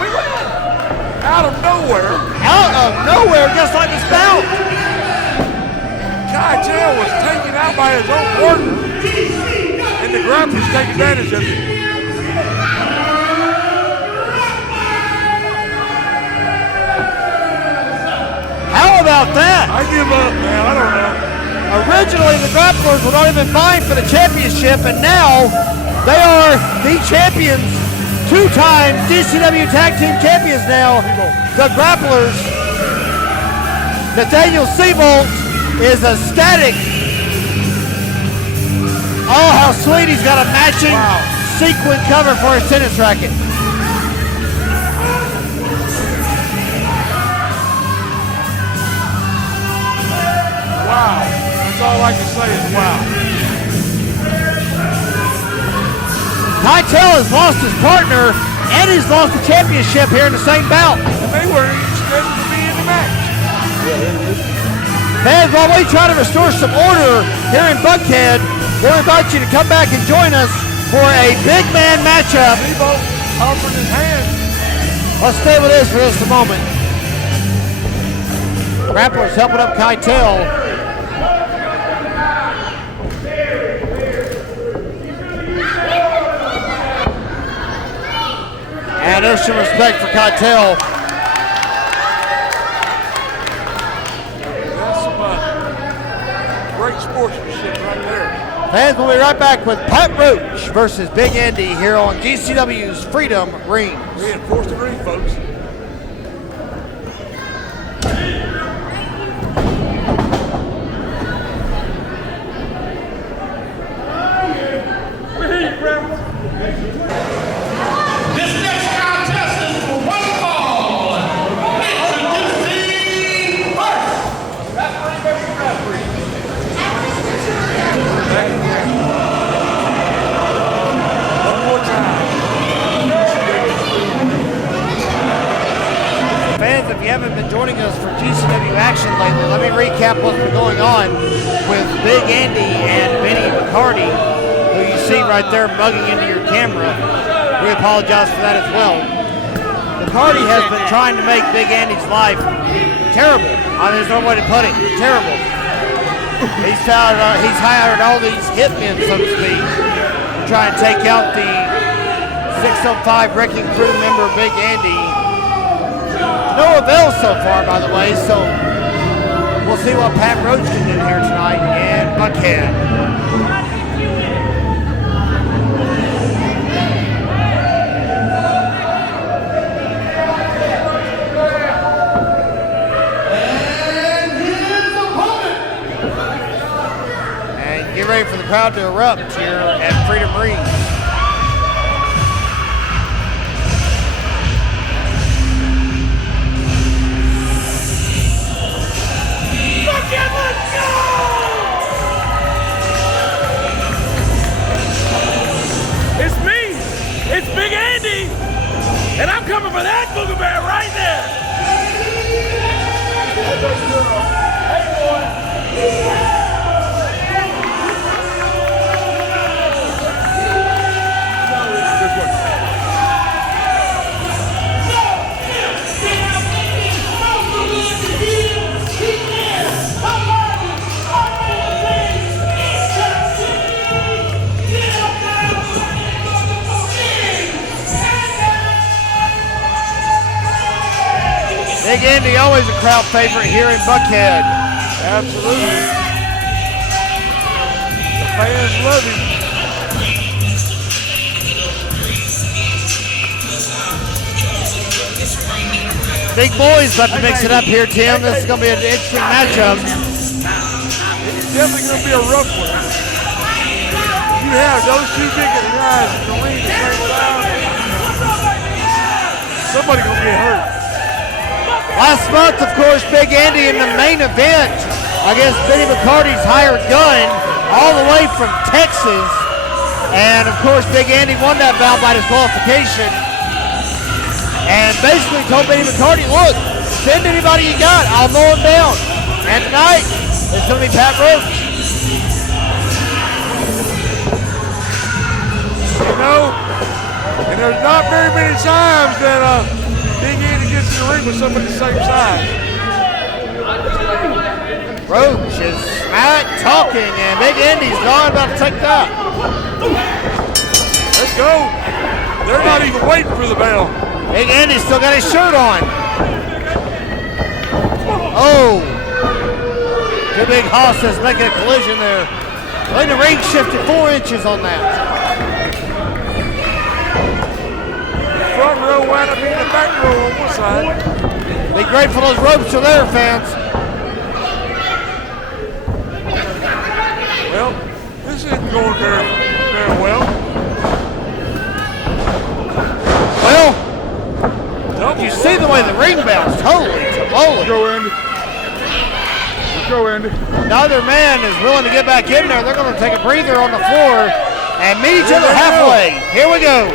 We win. Out of nowhere. Out of nowhere, just like this bout. Keitel was taken out by his own partner. And the grapplers take advantage of it. about that? I give up, man. I don't know. Originally, the Grapplers were not even vying for the championship, and now they are the champions, two-time GCW Tag Team champions now, the Grapplers. Nathaniel Seabolt is ecstatic. Oh, how sweet. He's got a matching sequin cover for his tennis racket. Wow. That's all I can say is wow. Keitel has lost his partner, and he's lost the championship here in the same bout. And they weren't even scheduled to be in the match. Fans, while we try to restore some order here in Buckhead, we'll invite you to come back and join us for a big man matchup. Seabolt offering his hand. Let's stay with this for just a moment. Grapplers helping up Keitel. And there's some respect for Keitel. That's some great sportsmanship right there. Fans, we'll be right back with Pat Roach versus Big Andy here on GCW's Freedom Ring. Reinforce the ring, folks. This next contest is for one fall. Introducing first. One more time. Fans, if you haven't been joining us for GCW action lately, let me recap what's been going on with Big Andy and Benny McCarty, who you see right there mugging into your camera. We apologize for that as well. McCarty has been trying to make Big Andy's life terrible. I mean, there's no way to put it. Terrible. He's hired all these hitmen, so to speak, to try and take out the 605 Wrecking Crew member Big Andy. No avail so far, by the way, so we'll see what Pat Roach can do here tonight in Buckhead. Get ready for the crowd to erupt here at Freedom Ring. Let's go! It's me. It's Big Andy. And I'm coming for that booger bear right there. Hey, boy. Big Andy, always a crowd favorite here in Buckhead. Absolutely. The fans love him. Big boys about to mix it up here, Tim. This is going to be an interesting matchup. It's definitely going to be a rough one. You have those two big guys in the ring at the same time. Somebody's going to get hurt. Last month, of course, Big Andy in the main event against Benny McCarty's hired gun all the way from Texas. And, of course, Big Andy won that bout by disqualification. And basically told Benny McCarty, look, send anybody you got. I'll mow him down. And tonight, it's going to be Pat Roach. You know, and there's not very many times that Big Andy gets in the ring with somebody the same size. Roach is smack talking, and Big Andy's gone about to take that. Let's go. They're not even waiting for the bell. Big Andy's still got his shirt on. Oh. Two big hosses making a collision there. Well, the ring shifted 4 inches on that. Front row wound up being the back row on one side. Be grateful those ropes are there, fans. Well, this isn't going very well. Well, you see the way the ring bounced? Holy tamale. Go, Andy. Go, Andy. Neither man is willing to get back in there. They're going to take a breather on the floor and meet each other halfway. Here we go.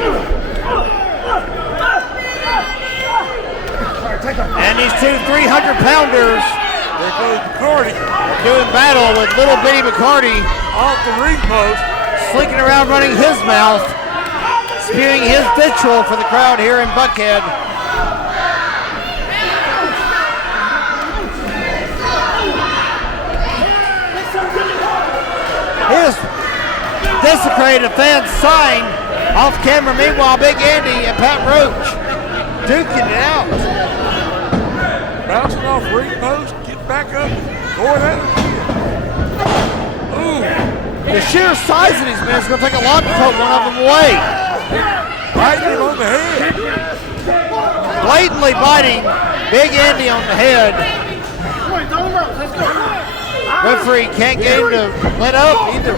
And these two 300-pounders There goes McCarty doing battle with little bitty McCarty off the ring post. slinking around running his mouth, spewing his vitriol for the crowd here in Buckhead. His desecrated fans sign off camera. Meanwhile, Big Andy and Pat Roach duking it out. Bouncing off ring post, get back up, going at it again. Ooh. The sheer size of these men is going to take a lot to put one of them away. Biting him on the head. Blatantly biting Big Andy on the head. Referee can't get him to let up either.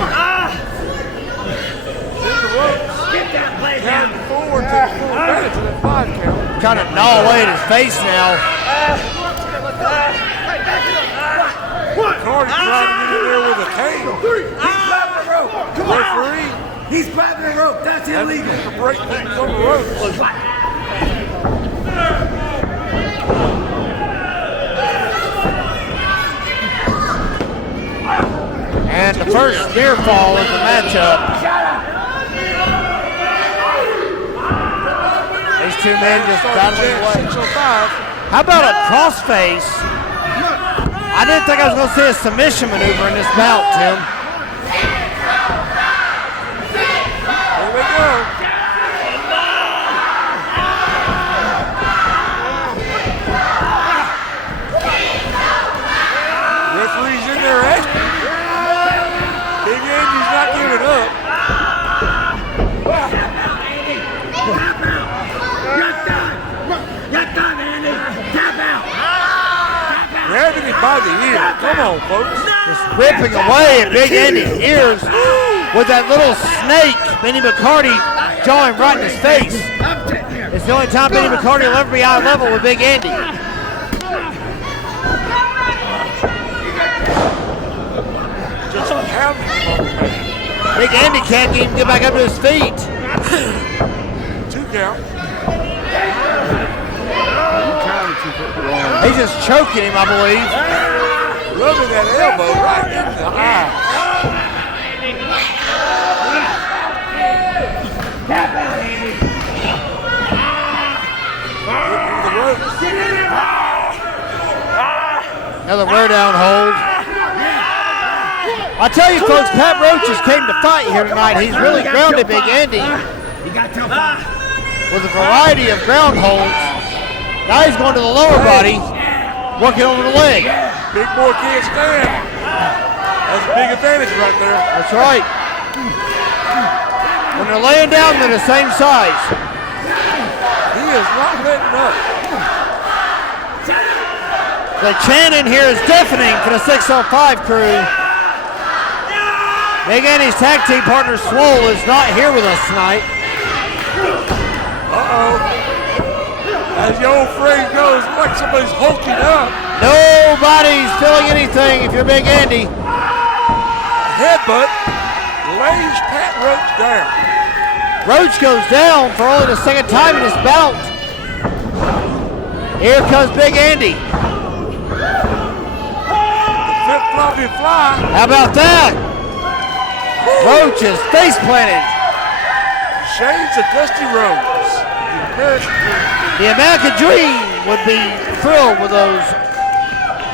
Count forward to the full advantage of that 5 count. Trying to gnaw away at his face now. Cardi trying to get in there with a cane. Referee. He's grabbing the rope. That's illegal. To break things on the ropes. And the first near fall of the matchup. These two men just battling away. 605. How about a crossface? I didn't think I was going to see a submission maneuver in this bout, Tim. Here we go. Referee's in there asking. Big Andy's not giving up. Grabbing him by the ear. Come on, folks. Just ripping away at Big Andy's ears with that little snake, Benny McCarty, jawing right in his face. It's the only time Benny McCarty will ever be eye level with Big Andy. Just pounding him on the head. Big Andy can't even get back up to his feet. 2 count. He's just choking him, I believe. Rubbing that elbow right in the eye. Another wear down hold. I tell you folks, Pat Roach just came to fight here tonight. He's really grounded Big Andy with a variety of ground holds. Now he's going to the lower body, working over the leg. Big boy can't stand. That's a big advantage right there. That's right. When they're laying down, they're the same size. He is not letting up. The chanting here is deafening for the 605 crew. Big Andy's tag team partner Swole is not here with us tonight. Uh-oh. As the old phrase goes, like somebody's hulking up. Nobody's feeling anything if you're Big Andy. Headbutt lays Pat Roach down. Roach goes down for only the second time in this bout. Here comes Big Andy. Flip-floppy fly. How about that? Roach is face planted. Shades of Dusty Rhodes. The American Dream would be thrilled with those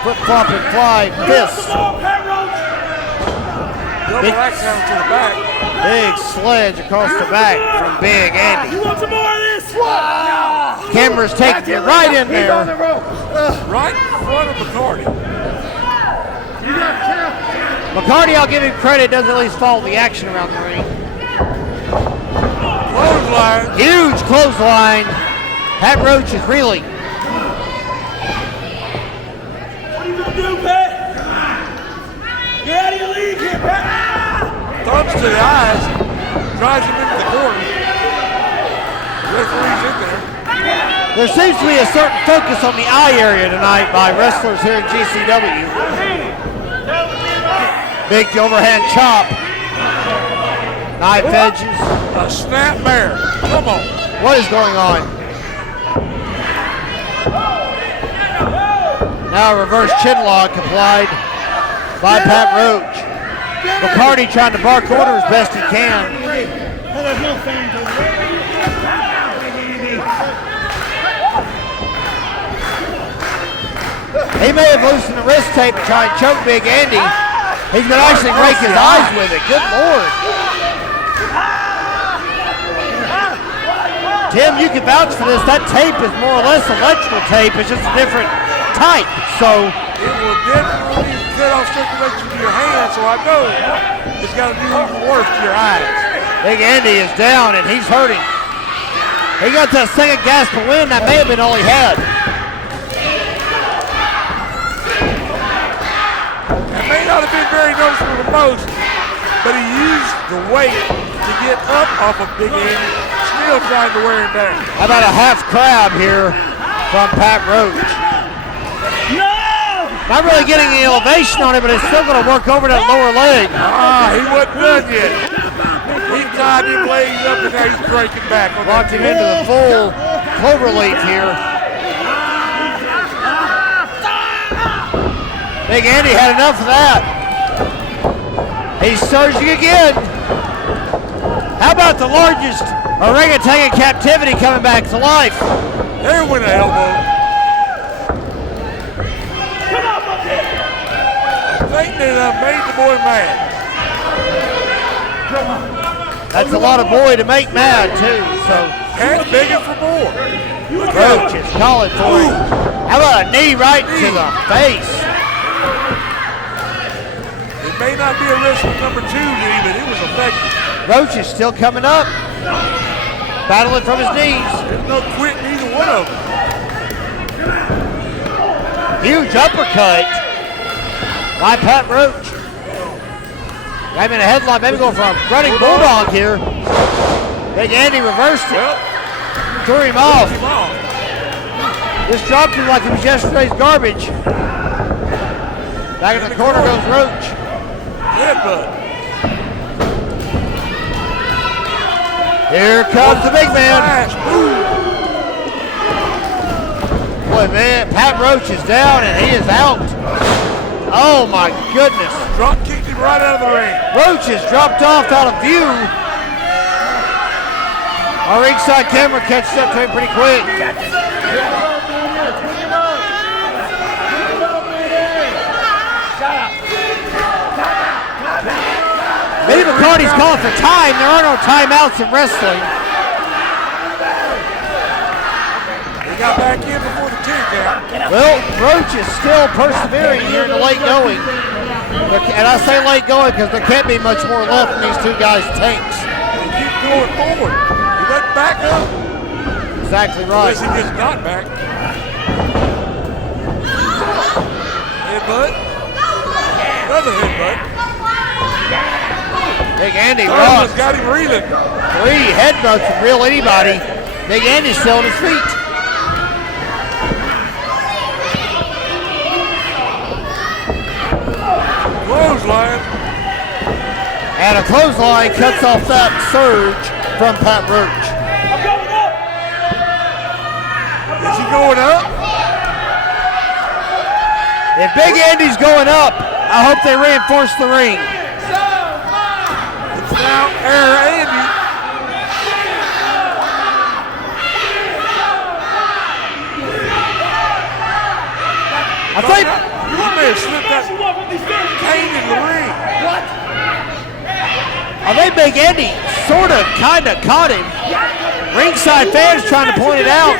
flip-flopping fly fists. Double axe down to the back. Big sledge across the back from Big Andy. You want some more of this? Camera's taking it right in there. Right in front of McCarty. McCarty, I'll give him credit, does at least follow the action around the ring. Clothesline. Huge clothesline. Pat Roach is reeling. What are you gonna do, Pat? Get out of your league here, Pat! Thumbs to the eyes. Drives him into the corner. Referee's in there. There seems to be a certain focus on the eye area tonight by wrestlers here in GCW. Big overhand chop. Knife edges. A snap mare. Come on. What is going on? Now a reverse chin lock applied by Pat Roach. McCarty trying to bark order as best he can. He may have loosened the wrist tape to try and choke Big Andy. He's going to actually rake his eyes with it. Good Lord. Tim, you can vouch for this. That tape is more or less electrical tape. It's just a different type. So it will definitely cut off circulation to your hand, so I know it's got to do even worse to your eyes. Big Andy is down and he's hurting. He got that second gasp of wind. That may have been all he had. May not have been very noticeable the most, but he used the weight to get up off of Big Andy, still trying to wear him down. How about a half crab here from Pat Roach? No! Not really getting any elevation on it, but it's still going to work over that lower leg. He wasn't done yet. He tied his legs up and now he's breaking back. Locked him into the full clover leaf here. Big Andy had enough of that. He's surging again. How about the largest orangutan in captivity coming back to life? There went an elbow. I think that made the boy mad. That's a lot of boy to make mad too. So Cat's begging for more. Roach is calling for it. How about a knee right to the face? May not be a wrestler number 2 knee, but it was effective. Roach is still coming up, battling from his knees. There's no quitting either one of them. Huge uppercut by Pat Roach. Got him in a headlock, maybe going for a running bulldog here. Big Andy reversed it, threw him off. This dropped him like it was yesterday's garbage. Back in the corner goes Roach. Headbutt. Here comes the big man. Boy, man, Pat Roach is down and he is out. Oh my goodness. Drop kicked him right out of the ring. Roach is dropped off out of view. Our ringside camera catches up to him pretty quick. Maybe McCarty's calling for time. There are no timeouts in wrestling. He got back in before the 2 count. Well, Roach is still persevering here in the late going. And I say late going because there can't be much more left in these 2 guys' tanks. He keeps going forward. He doesn't back up. Exactly right. Unless he gets knocked back. Headbutt. Another headbutt. Big Andy Thurman's rocks. got him reeling. 3 headbutts would reel anybody. Big Andy's still on his feet. Clothesline. And a clothesline cuts off that surge from Pat Roach. I'm going up! Is he going up? If Big Andy's going up, I hope they reinforce the ring. It's now Air Andy. I think You may have slipped that cane in the ring. I think Big Andy sort of, kind of caught him. Ringside fans trying to point it out.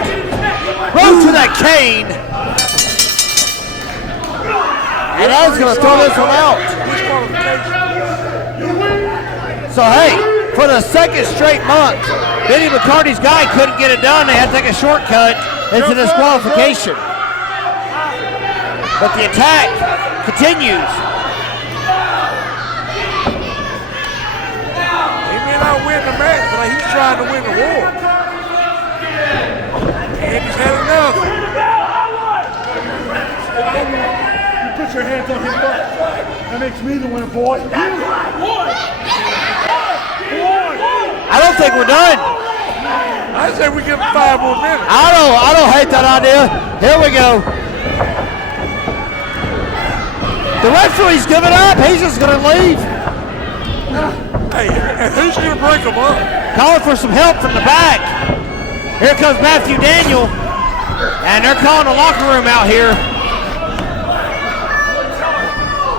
Roach with that cane. And I was going to throw this one out. So, hey, for the second straight month, Benny McCarty's guy couldn't get it done. They had to take a shortcut into disqualification. But the attack continues. He may not win the match, but he's trying to win the war. And he's had enough. You put your hands on his butt. That makes me the winner, boy. I don't think we're done. I say we give him 5 more minutes. I don't hate that idea. Here we go. The referee's giving up. He's just going to leave. Hey, and who's going to break them up? Calling for some help from the back. Here comes Matthew Daniel. And they're calling the locker room out here.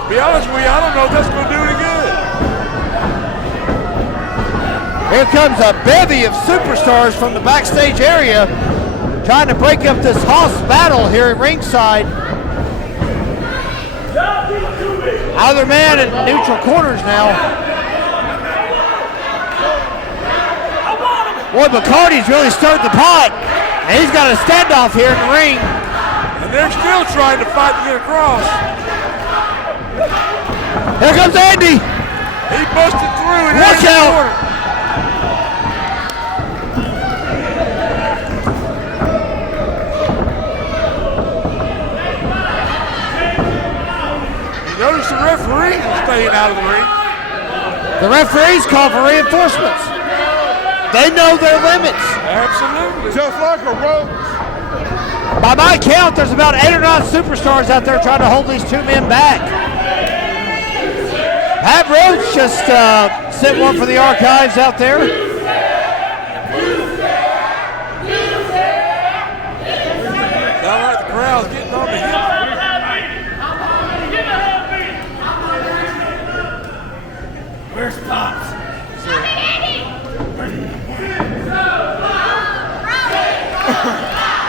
To be honest with you, I don't know if that's going to do any good. Here comes a bevy of superstars from the backstage area trying to break up this hoss battle here at ringside. Other man in neutral corners now. Boy, McCarty's really stirred the pot. And he's got a standoff here in the ring. And they're still trying to fight to get across. Here comes Andy. He busted through. Watch out. Notice the referee is staying out of the ring. The referees call for reinforcements. They know their limits. Absolutely. Just like a roach. By my count, there's about 8 or 9 superstars out there trying to hold these 2 men back. Pat Roach just sent one for the archives out there. Sound like the crowd's getting on the hip. Where's Pops?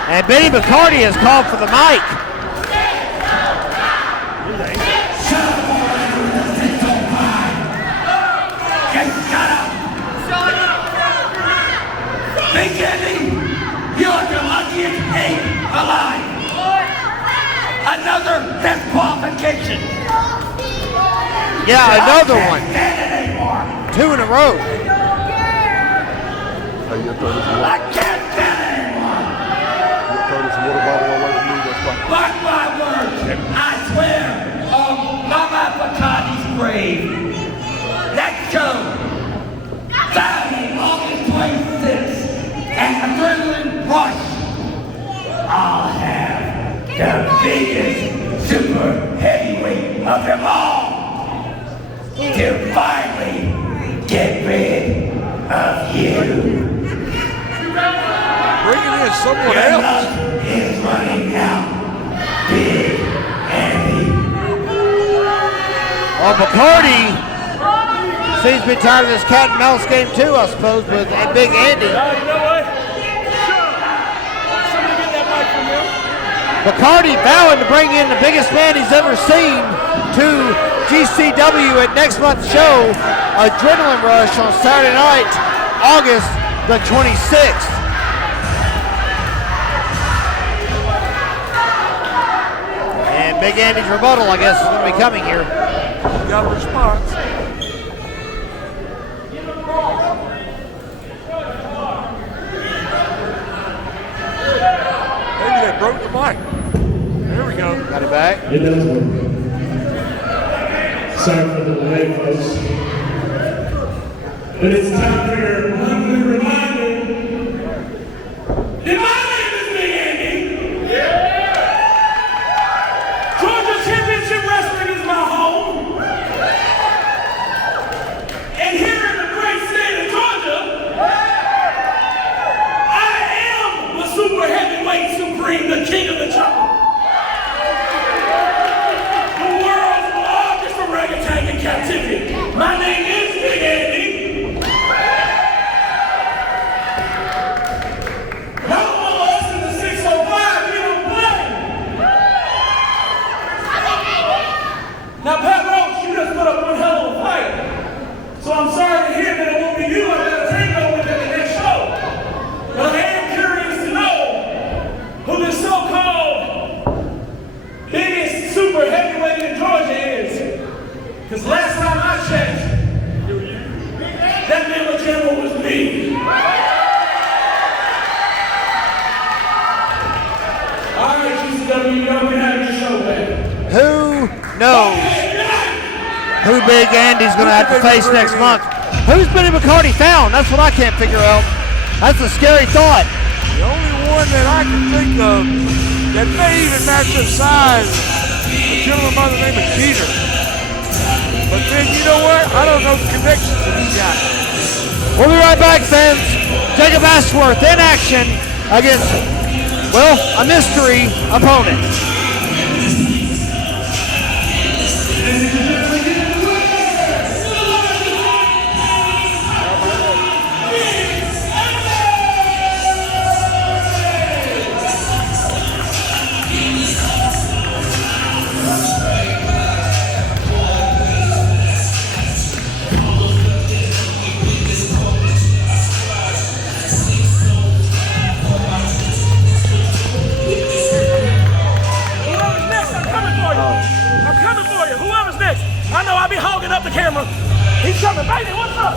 And Benny McCarty has called for the mic. Big Andy, you're the luckiest ape alive. Another disqualification. Yeah, another one. 2 in a row. I can't stand it anymore. Mark my words, I swear on Mama Picati's grave. Next show, Saturday, August 26th, and Adrenaline Rush. I'll have the biggest super heavyweight of them all to finally get rid of you. Bringing in someone Your else. luck is running out, Big Andy. Well, McCarty seems to be tired of this cat and mouse game too, I suppose, with Big Andy. You know what? Somebody get that mic from him. McCarty vowing to bring in the biggest man he's ever seen to GCW at next month's show, Adrenaline Rush, on Saturday night, August the 26th. And Big Andy's rebuttal, I guess, is going to be coming here. Got a response. Maybe they broke the mic. There we go. Got it back. It does work. Sorry for the delay, folks. But it's time for your monthly reminder. And my name is Big Andy. Georgia Championship Wrestling is my home. And here in the great state of Georgia, I am the super heavyweight supreme, the king of the jungle. The world's largest orangutan in captivity. My name is Big Andy. knows who Big Andy's going to have to face next month. Who's Benny McCarty found? That's what I can't figure out. That's a scary thought. The only one that I can think of that may even match up size is a gentleman by the name of Jeter. But then, you know what? I don't know the connection to this guy. We'll be right back, fans. Jacob Ashworth in action against, well, a mystery opponent. I know I'll be hogging up the camera. He's coming, baby, what's up?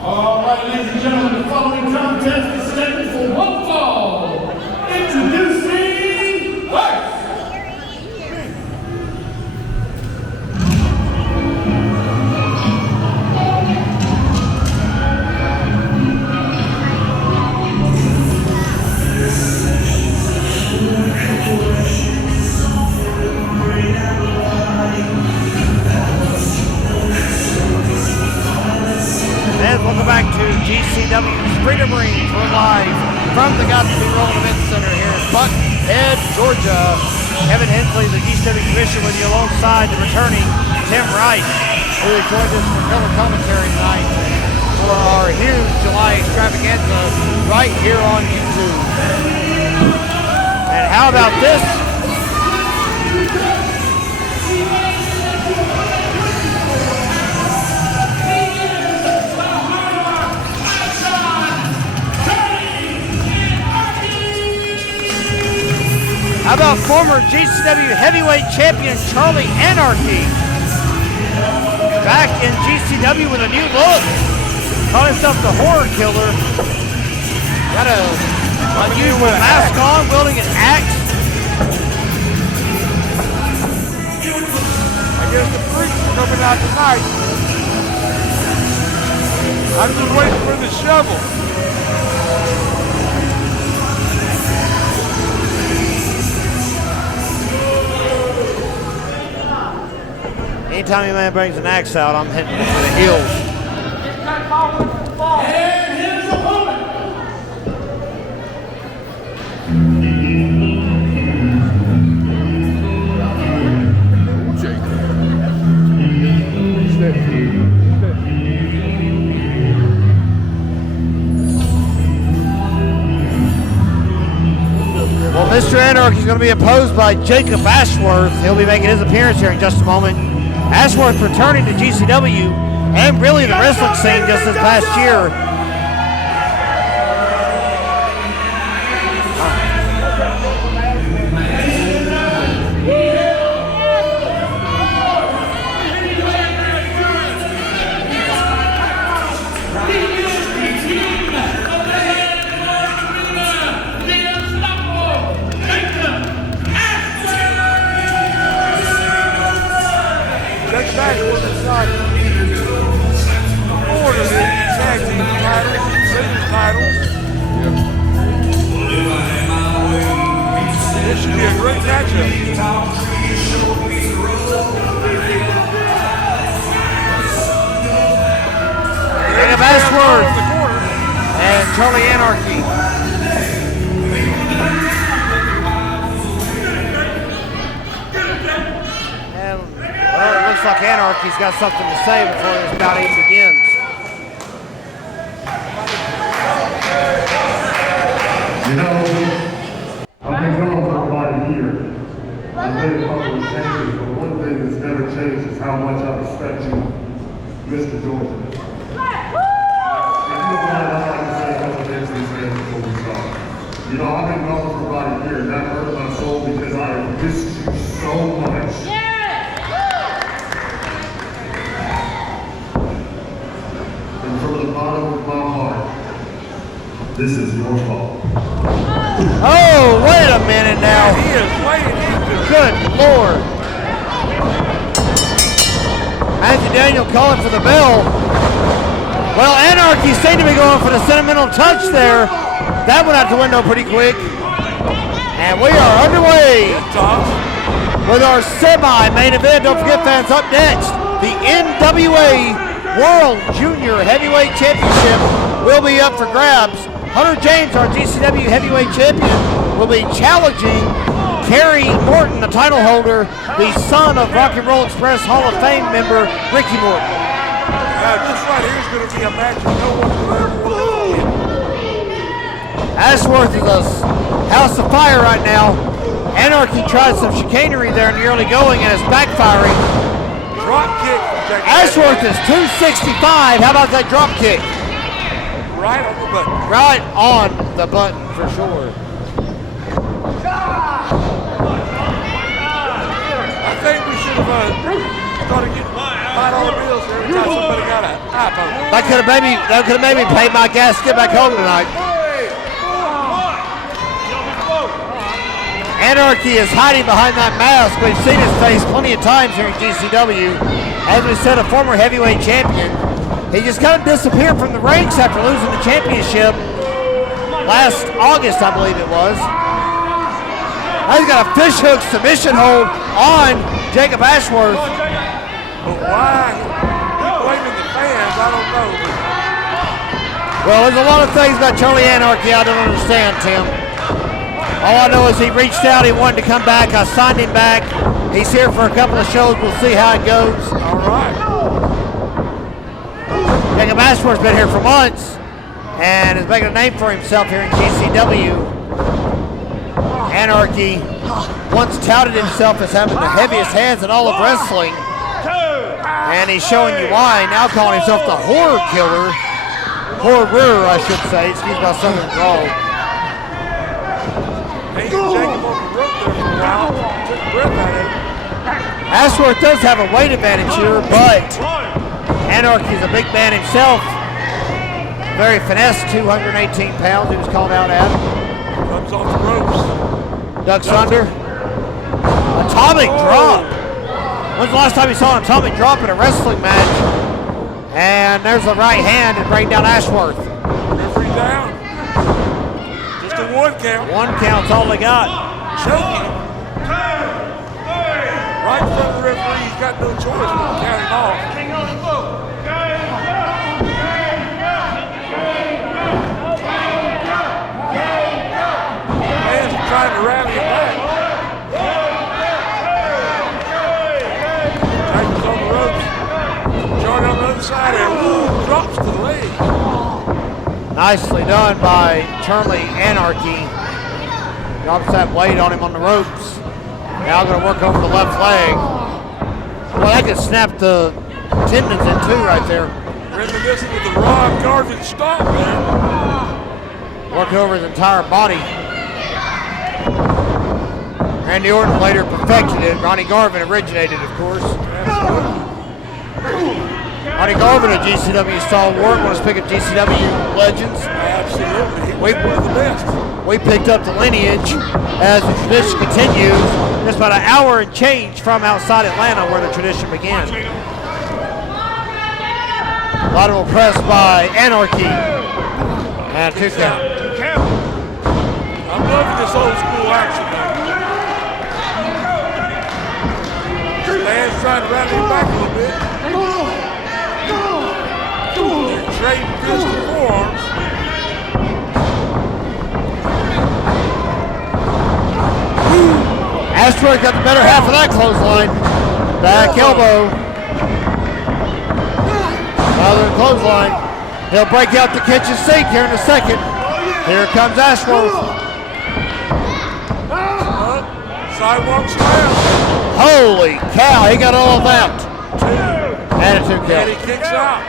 All right, ladies and gentlemen, the following contest is scheduled for one fall. Introducing first. Welcome back to GCW's Freedom Rings. We're live from the Got to Be Rolling Event Center here in Buckhead, Georgia. Kevin Hensley, the GCW Commissioner, with you alongside the returning Tim Wright, who joined us for color commentary tonight for our huge July extravaganza right here on YouTube. And how about this? How about former GCW heavyweight champion Charlie Anarchy? Back in GCW with a new look. Called himself the Horror Killer. Got a unusual mask on, wielding an axe. I guess the freaks are coming out tonight. I'm just waiting for the shovel. Anytime a man brings an axe out, I'm hitting him for the heels. And his opponent. Well, Mr. Anarchy is going to be opposed by Jacob Ashworth. He'll be making his appearance here in just a moment. Ashworth returning to GCW and really the wrestling scene just this past year. Ashworth is not afforded the tag team titles, singles titles. This should be a great matchup. Jacob Ashworth and Charlie Anarchy. Well, it looks like Anarchy's got something to say before this bout even begins. You know, I've been going for about a year. I've made a couple of changes, but one thing that's never changed is how much I respect you, Mr. Georgia. If you don't mind, I'd like to say a couple of things to say before we start. You know, I've been going for about a year, and that hurt my soul because I have missed you so much. And from the bottom of my heart, this is your fault. Oh, wait a minute now. He is playing into it. Good Lord. Anthony Daniel calling for the bell. Well, Anarchy seemed to be going for the sentimental touch there. That went out the window pretty quick. And we are underway with our semi-main event. Don't forget, fans, up next, the NWA World Junior Heavyweight Championship will be up for grabs. Hunter James, our GCW Heavyweight Champion, will be challenging Kerry Morton, the title holder, the son of Rock and Roll Express Hall of Fame member Ricky Morton. This right here is going to be a match that no one will ever want to win. Ashworth is a house of fire right now. Anarchy tried some chicanery there in the early going and it's backfiring. Drop kick. Ashworth is 265. How about that drop kick? Right on the button. Right on the button for sure. I think we should have started getting $5 bills every time somebody got an iPhone. That could have made me pay my gas to get back home tonight. Anarchy is hiding behind that mask. We've seen his face plenty of times here in GCW. As we said, a former heavyweight champion. He just kind of disappeared from the ranks after losing the championship last August, I believe it was. Now he's got a fishhook submission hold on Jacob Ashworth. But why he's blaming the fans, I don't know. Well, there's a lot of things about Charlie Anarchy I don't understand, Tim. All I know is he reached out, he wanted to come back, I signed him back. He's here for a couple of shows, we'll see how it goes. All right. Jacob Ashworth's been here for months and is making a name for himself here in GCW. Anarchy once touted himself as having the heaviest hands in all of wrestling. And he's showing you why, now calling himself the horror killer. Horror, I should say, excuse my southern drawl. Hey, Jacob on the rope there for a while. Took the breath out of him. Ashworth does have a weight advantage here, but Anarchy's a big man himself. Very finesse, 218 pounds he was called out at. Comes off the ropes. Ducks under. Atomic drop. When's the last time you saw an atomic drop in a wrestling match? And there's the right hand and bring down Ashworth. Referee down. Just a one count. One count's all they got. Choking. Right in front of the referee, he's got no choice but to count him off. Man's trying to rally him back. Jacob's on the ropes. Jordan on the other side there. Ooh, drops to the leg. Nicely done by Charlie Anarchy. Drops that weight on him on the ropes. Now going to work over the left leg. Well, that could snap the tendons in two right there. Reminiscent of the Rob Garvin stomp there. Working over his entire body. Randy Orton later perfected it. Ronnie Garvin originated, of course. Ronnie Garvin, a GCW stalwart. Want to speak of GCW legends? Absolutely. He was one of the best. We picked up the lineage as the tradition continues. Just about an hour and change from outside Atlanta where the tradition began. Lateral press by Anarchy. And 2 count. I'm loving this old school action. Man's trying to rally him back a little bit. They're trading fists and forearms. Ashworth got the better half of that clothesline. Back elbow. Another clothesline. He'll break out the kitchen sink here in a second. Here comes Ashworth. Sidewalk slam. Holy cow, he got all of that. And a 2 And count. he kicks out.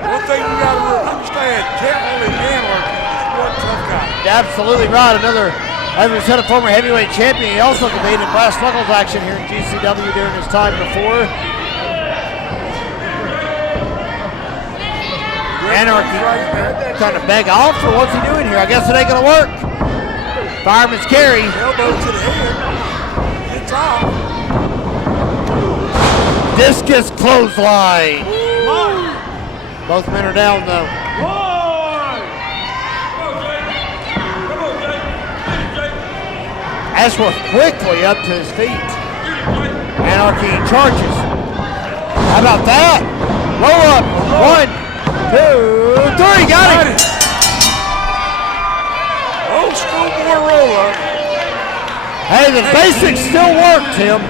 One thing we got to understand, can't only Anarchy is one tough guy. Absolutely right. Another, as we said, a former heavyweight champion. He also competed in brass knuckles action here in GCW during his time before. Anarchy trying to beg off, or what's he doing here? I guess it ain't gonna work. Fireman's carry. Elbow to the head. It's off. Discus clothesline. Both men are down though. Ashworth quickly up to his feet. Anarchy charges. How about that? Roll up. 1, 2, 3. Got it. Old school boy roll up. Hey, the basics still work, Tim.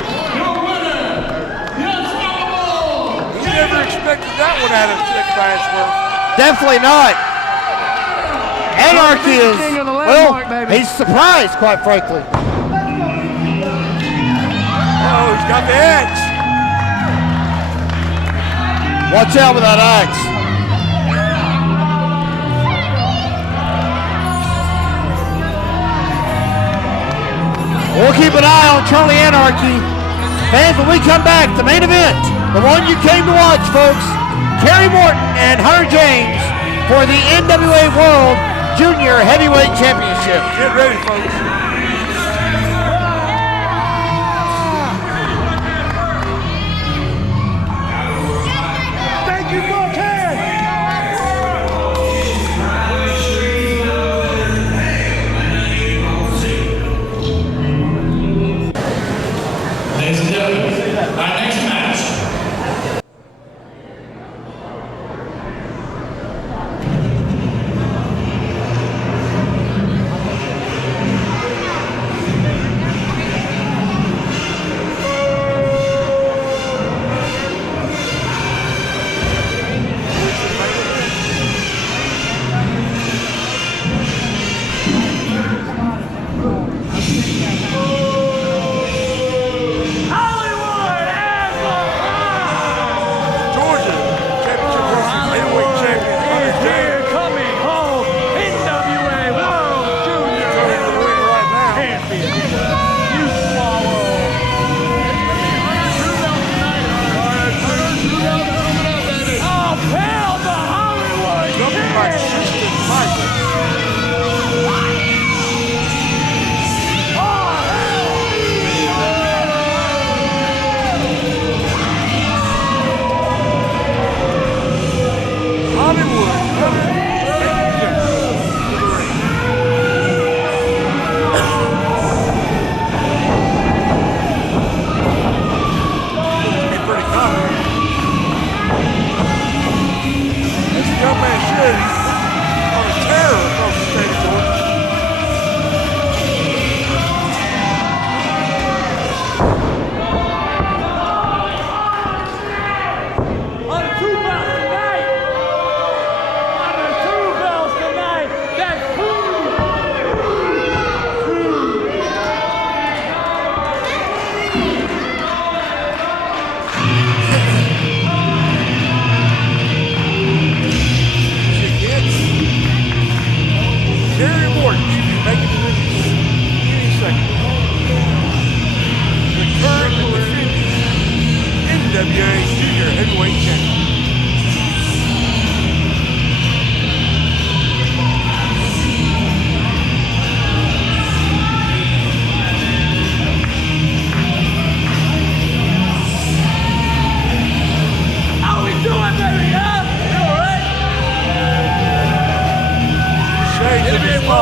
You never expected that one out of Ashworth. Definitely not. Anarchy is, well, he's surprised, quite frankly. Oh, he's got the axe. Watch out with that axe. We'll keep an eye on Charlie Anarchy. Fans, when we come back, the main event, the one you came to watch, folks, Kerry Morton and Hunter James for the NWA World Junior Heavyweight Championship. Get ready, folks. Thank you, Buckhead. Ladies and gentlemen, our next match.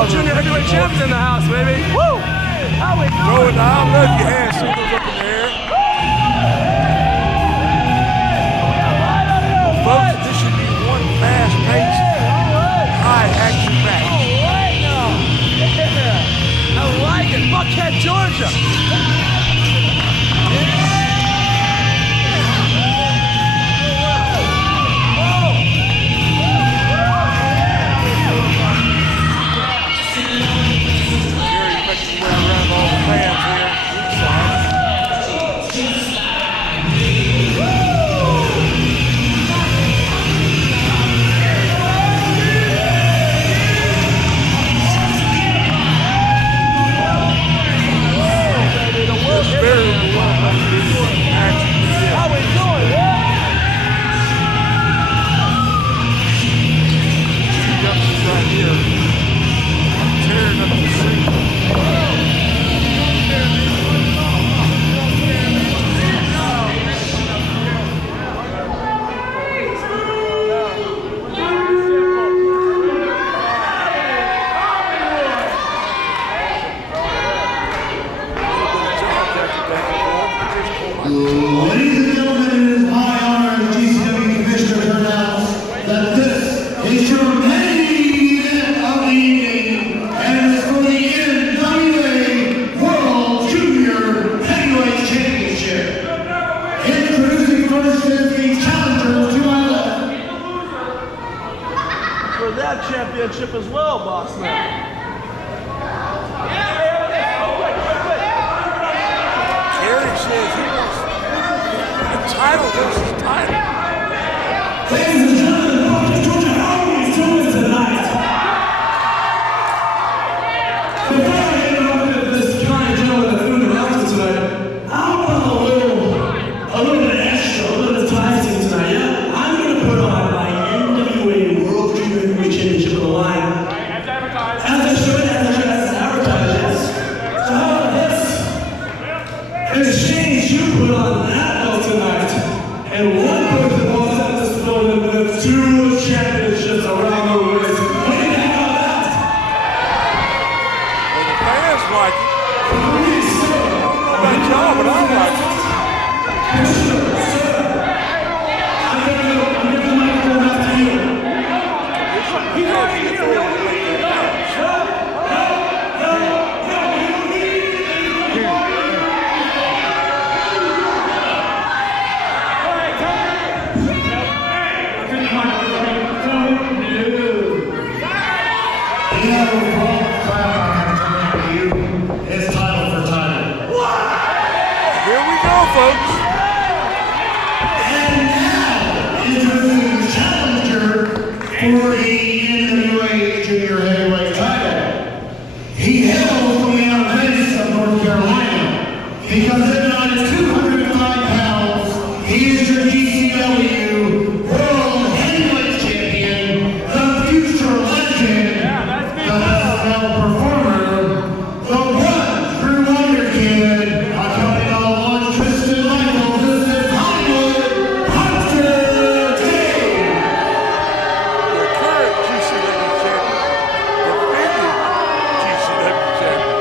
Junior heavyweight champion in the house, baby. Woo! How we doing? Throw it the I love you hand signals up in the air. Well, folks, this should be one fast-paced, high-action match. I like it. Buckhead, Georgia. Around all the fans here inside. Ladies and gentlemen, it is my honor as GCW Commissioner to announce that this is your main event of the evening, and it's for the NWA World Junior Heavyweight Championship. Introducing first is the challenger to my left. For that championship as well, boss man. Kerry says he wants a title versus title. Ladies and gentlemen, welcome to the Army's tournament tonight. Before I interrupt this kind gentleman that's doing the announcement tonight, how about a little bit extra, a little bit of enticing tonight, yeah? I'm going to put on my NWA World Junior Heavyweight Championship on the line. As advertised, as advertised, yes. So how about this? In exchange, you put on that belt tonight, and one person walks out this building with 2 championships around the waist. What do you think about that? Well, the fans like it. I don't know about y'all, but I like it. I'm giving the microphone back to you. He's already here. You know, Brawl for you is title for title. Here we go, folks. And now, introducing the challenger for the NWA Junior Heavyweight title. He hails from the outer base of North Carolina. Because even on his 205 pounds, he is your GCW World Heavyweight Champion, the future legend, the performer, the one true wonder kid, accompanied on one Tristan Michaels. This is Hollywood Hunter Dave. The current GCW champion, defending GCW champion.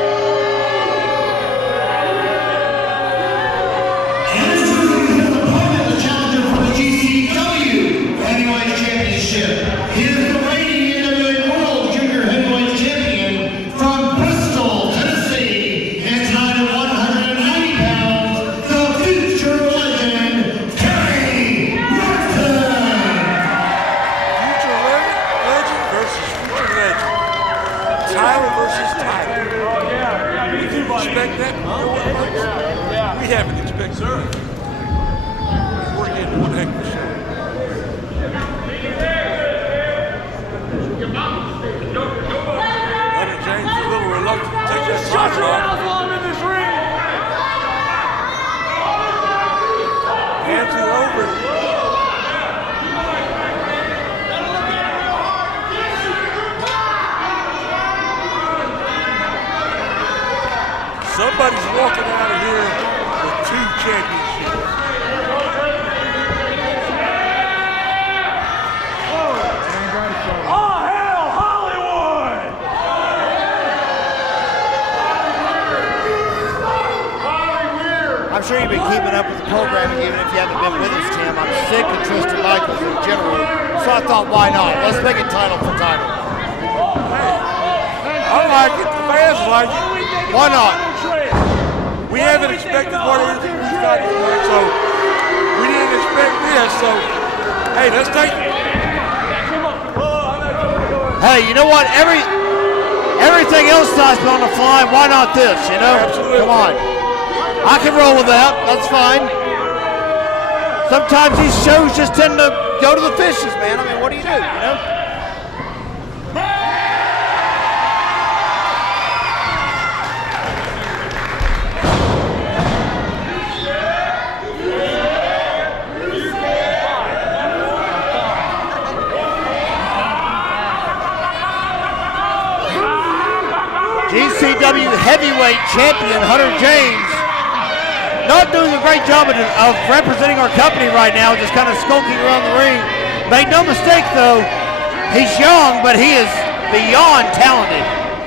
And introducing his opponent, the challenger for the GCW Heavyweight Championship. He is the reigning NWA World Junior Heavyweight Champion from Bristol, Tennessee. And tonight at 190 pounds, the future legend, Terry Norton. Future legend versus future legend. Title versus title. We didn't expect that. You know what, folks? We haven't expected that. We're getting one heck of a show. Hunter James is a little reluctant to take that shot off. Hands it over. Somebody's walking out of here with 2 championships. Oh, hell, Hollywood! I'm sure you've been keeping up with the programming even if you haven't been with us, Tim. I'm sick of Tristan Michaels in general, so I thought, why not? Let's make it title for title. I like it. The fans like it. Why not? We haven't expected what it is that we've got tonight, so we didn't expect this. So, hey, let's take it. Hey, you know what? Everything else has been on the fly. Why not this, you know? Absolutely. Come on. I can roll with that. That's fine. Sometimes these shows just tend to go to the fishes, man. I mean, what do you do, you know? GCW Heavyweight Champion Hunter James not doing a great job of representing our company right now, just kind of skulking around the ring. Make no mistake though, he's young, but he is beyond talented.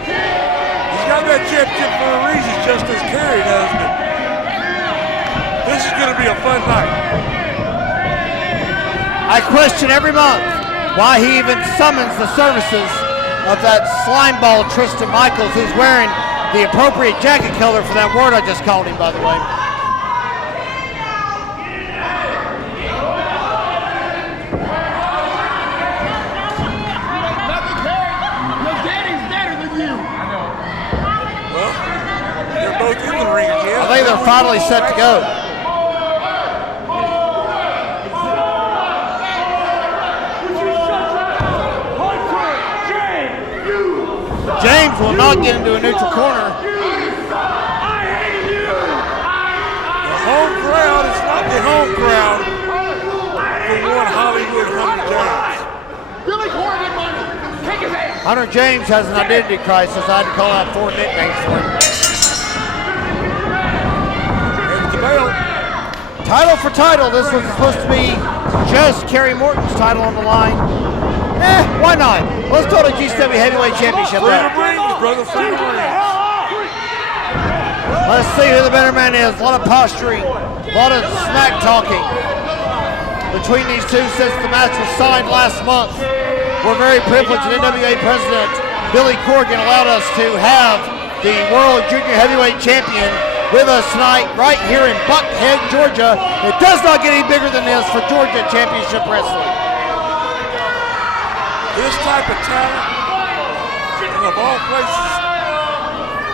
He's got that championship for a reason, just as Kerry does. But this This is going to be a fun night. I question every month why he even summons the services of that slime ball Tristan Michaels, who's wearing the appropriate jacket color for that word I just called him, by the way. Well, they're both in the ring again. I think they're finally set to go. James will not get into a neutral corner. The home crowd is not the home crowd for one Hollywood Hunter James. Hunter James has an identity crisis. I had to call out 4 nicknames for him. There's the bell. Title for title. This was supposed to be just Kerry Morton's title on the line. Why not? Let's throw the GCW Heavyweight Championship out. Freedom rings, brother, freedom rings. Let's see who the better man is. A lot of posturing, a lot of smack talking between these two since the match was signed last month. We're very privileged that NWA President Billy Corgan allowed us to have the World Junior Heavyweight Champion with us tonight right here in Buckhead, Georgia. It does not get any bigger than this for Georgia Championship Wrestling. This type of talent, and of all places,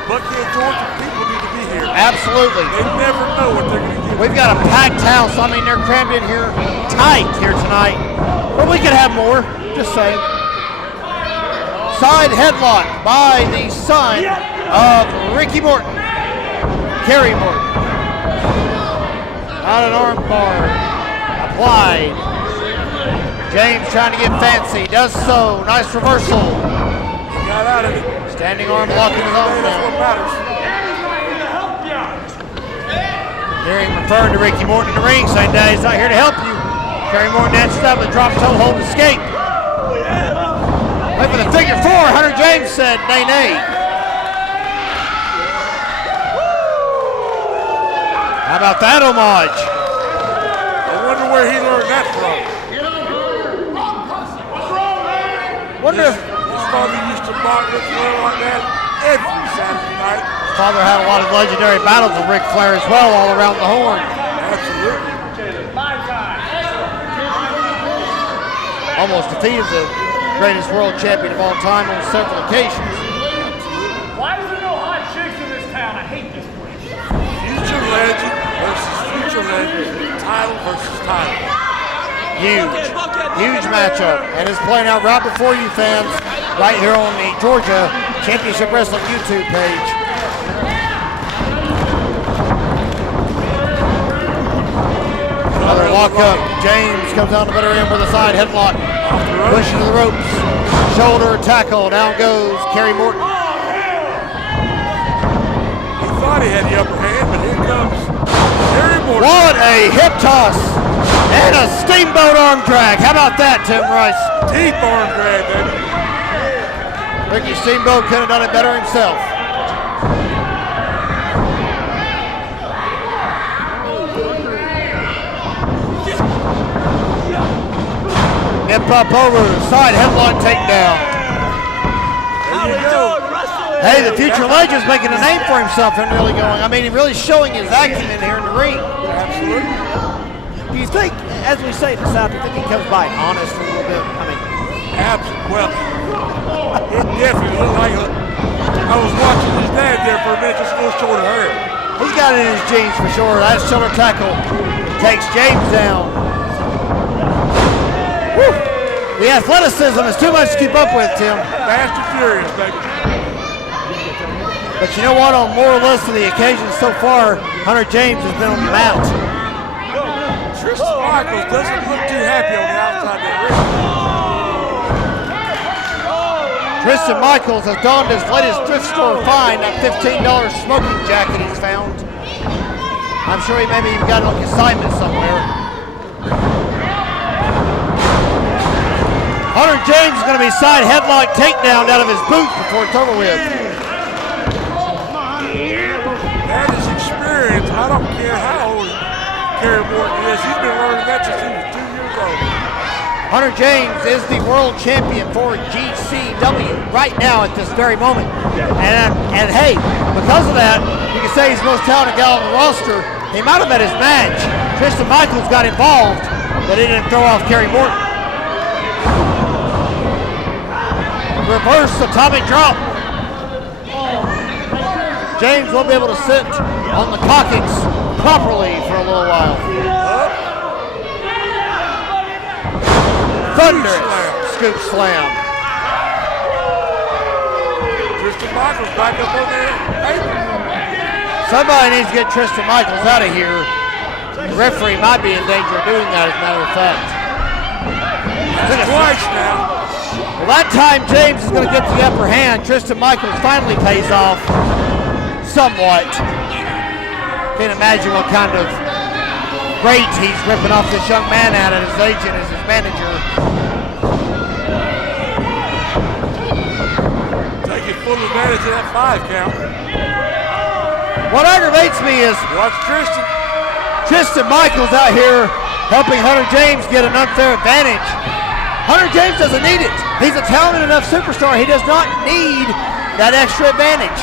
Buckhead, Georgia, people need to be here. Absolutely. They never know what they're going to get. We've got a packed house. I mean, they're crammed in here tight here tonight. But we could have more, just saying. Side headlock by the son of Ricky Morton, Kerry Morton. Out an arm bar applied. James trying to get fancy, does so. Nice reversal. He got out of it. Standing arm blocking his own That's what now. matters. Hear him referring to Ricky Morton in the ring, saying that he's not here to help you. Kerry Morton answers up with a drop toe hold escape. Wait for the figure 4. Hunter James said nay, nay. How about that homage? I wonder where he learned that from. Wonder if His father used to mock Ric Flair like that every Saturday night. father had a lot of legendary battles with Ric Flair as well, all around the horn. Absolutely. Almost defeated the greatest world champion of all time on several occasions. Why is there no hot chicks in this town? I hate this place. Future legend versus future legend. Title versus title. Huge matchup, and it's playing out right before you fans, right here on the Georgia Championship Wrestling YouTube page. Another lockup. James comes down the better end with a side headlock. Push into the ropes. Shoulder tackle. Down goes Kerry Morton. He thought he had the upper hand, but here comes Kerry Morton. What a hip toss and a steamboat arm drag. How about that, Tim Rice? Teeth arm drag, baby. Ricky Steamboat could have done it better himself. Nip up over, side headlock takedown. There you go. Hey, the future legend's making a name for himself and really going. I mean, he's really showing his acumen here in the ring. Absolutely. Do you think, as we say in the South, do you think he comes by honest a little bit? I mean, Absolutely. Well, it definitely looked like I was watching his dad there for a minute, just a little short of her. he's got it in his jeans for sure. That shoulder tackle takes James down. Woo. The athleticism is too much to keep up with, Tim. Fast and furious, baby. But you know what? On more or less of the occasions so far, Hunter James has been on the mount. Tristan Michaels doesn't look too happy on the outside of the ring. Tristan Michaels has donned his latest thrift store find, that $15 smoking jacket he's found. I'm sure he maybe even got it on consignment somewhere. Hunter James is going to be side headlock takedown out of his boots before it's over with. That is experience. I don't care how old Kerry Morton is. He's been learning that since he was 2 years old. Hunter James is the world champion for GCW right now at this very moment. And hey, because of that, you can say he's the most talented guy on the roster. He might have met his match. Tristan Michaels got involved, but he didn't throw off Kerry Morton. Reverse atomic drop. James won't be able to sit on the coccyx properly for a little while. Thunderous scoop slam. Tristan Michaels back up on there. Somebody needs to get Tristan Michaels out of here. The referee might be in danger of doing that, as a matter of fact. Twice now. Well, that time James is going to get the upper hand. Tristan Michaels finally pays off somewhat. Can't imagine what kind of rate he's ripping off this young man at his agent as his manager. Taking full advantage of that 5 count. What aggravates me is watch Tristan Michaels out here helping Hunter James get an unfair advantage. Hunter James doesn't need it. He's a talented enough superstar. He does not need that extra advantage.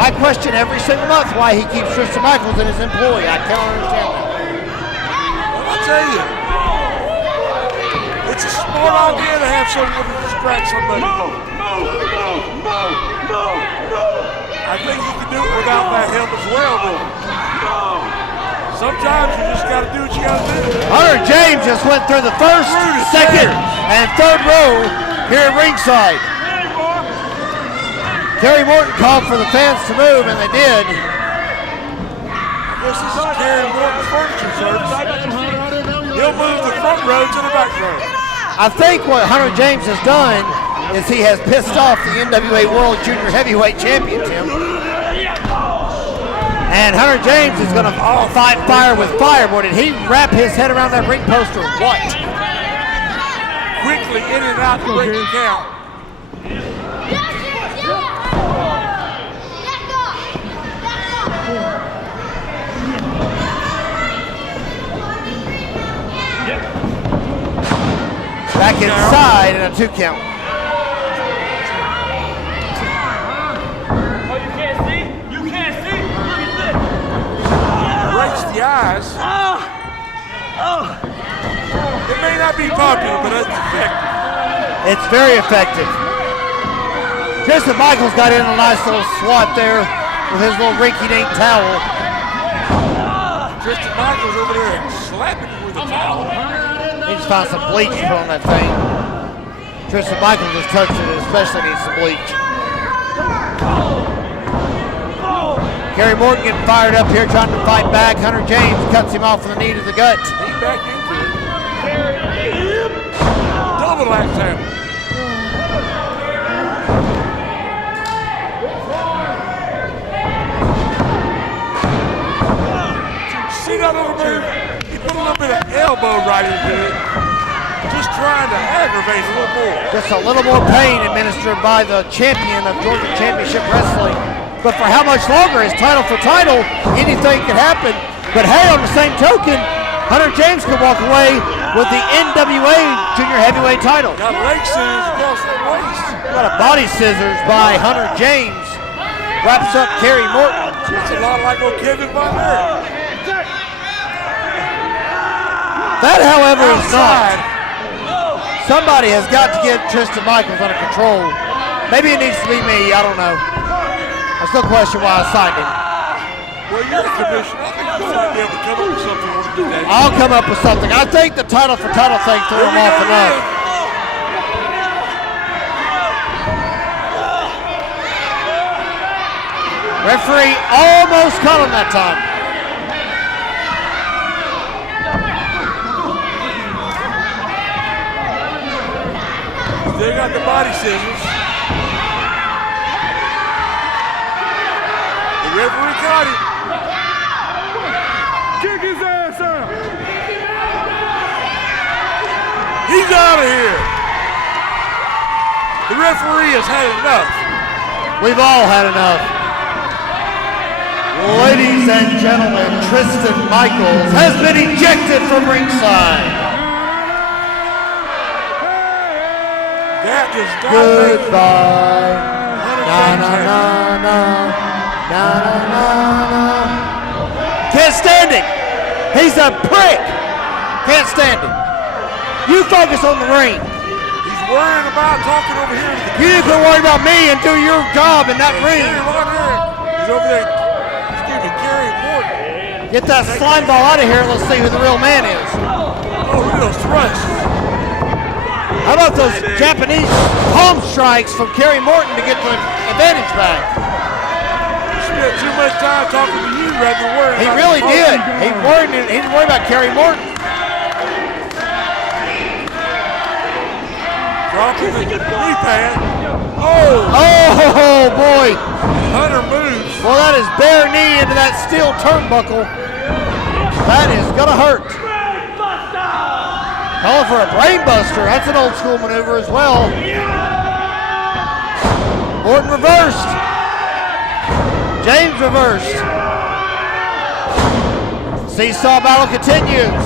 I question every single month why he keeps Tristan Michaels in his employ. I can't understand that. Well, I'll tell you, it's a smart idea to have someone to distract somebody. I think you can do it without that help as well, but sometimes you just got to do what you got to do. Hunter James just went through the first, second, and third row here at ringside. Kerry Morton called for the fans to move, and they did. I guess this is Kerry Morton's furniture service. He'll move the front row to the back row. I think what Hunter James has done is he has pissed off the NWA World Junior Heavyweight Champion, Tim. And Hunter James is going to fight fire with fire. Boy, did he wrap his head around that ring post or what? Quickly in and out to break the count. Back inside and a 2 count. Oh, you can't see? You can't see? Look at this. Breaks the eyes. It may not be popular, but it's effective. It's very effective. Tristan Michaels got in a nice little swat there with his little rinky-dink towel. Tristan Michaels over there slapping him with a towel. He just found some bleach to put on that thing. Tristan Michaels just touched it, especially needs some bleach. Kerry Morton getting fired up here, trying to fight back. Hunter James cuts him off with a knee to the gut. He's back into it. Double axe handle. See that little move? He put a little bit of elbow right into it. Just trying to aggravate a little more. Just a little more pain administered by the champion of Georgia Championship Wrestling. But for how much longer? Is title for title, anything can happen. But hey, on the same token, Hunter James could walk away with the NWA Junior Heavyweight title. Got leg scissors across the waist. Got a body scissors by Hunter James. Wraps up Kerry Morton. It's a lot like old Kevin Von Erich. That, however, is not. Somebody has got to get Tristan Michaels under control. Maybe it needs to be me, I don't know. I still question why I signed him. Well, you're the commissioner. I think you might be able to come up with something one of these days. I'll come up with something. I think the title for title thing threw him off enough. Referee almost caught him that time. They got the body scissors. The referee caught him. Kick his ass out. He's out of here. The referee has had enough. We've all had enough. Ladies and gentlemen, Tristan Michaels has been ejected from ringside. That does not make Goodbye. Na na na na. Na na na na. Can't stand it. He's a prick. Can't stand it. You focus on the ring. He's worrying about talking over here. You can worry about me and do your job in that ring. He's over there. Excuse me, Gary Morton. Get that slime ball out of here and let's see who the real man is. Oh, look at those thrusts. How about those Japanese palm strikes from Kerry Morton to get the advantage back? He spent too much time talking to you rather than worrying He about really the did. He didn't worry about Kerry Morton. Dropping the knee pad. Oh boy. Hunter moves. Well, that is bare knee into that steel turnbuckle. That is gonna hurt. Calling for a brain buster. That's an old school maneuver as well. Morton reversed. James reversed. Seesaw battle continues.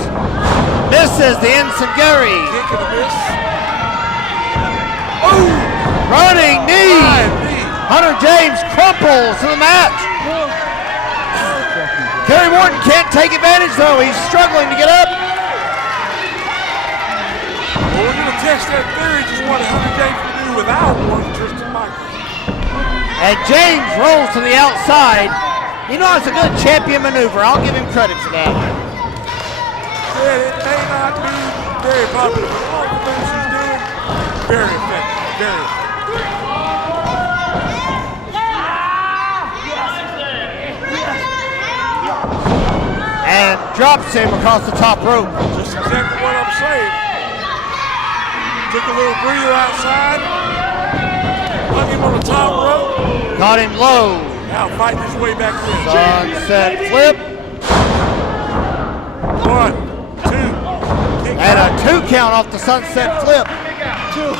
Misses the Enziguri. Kick of the miss. Running knee. Hunter James crumples to the mat. Kerry Morton can't take advantage though. He's struggling to get up. Well, we're going to test that theory, just what Hunter James can do without one Tristan Michaels. And James rolls to the outside. You know, it's a good champion maneuver. I'll give him credit for that. Yeah, it may not be very popular, but all the things he's doing, very effective, very effective. And drops him across the top rope. Just exactly what I'm saying. Took a little breather outside. Hung him on the top rope. Got him low. Now fighting his way back in. Sunset flip. 1, 2. And a 2 count off the sunset flip. Two,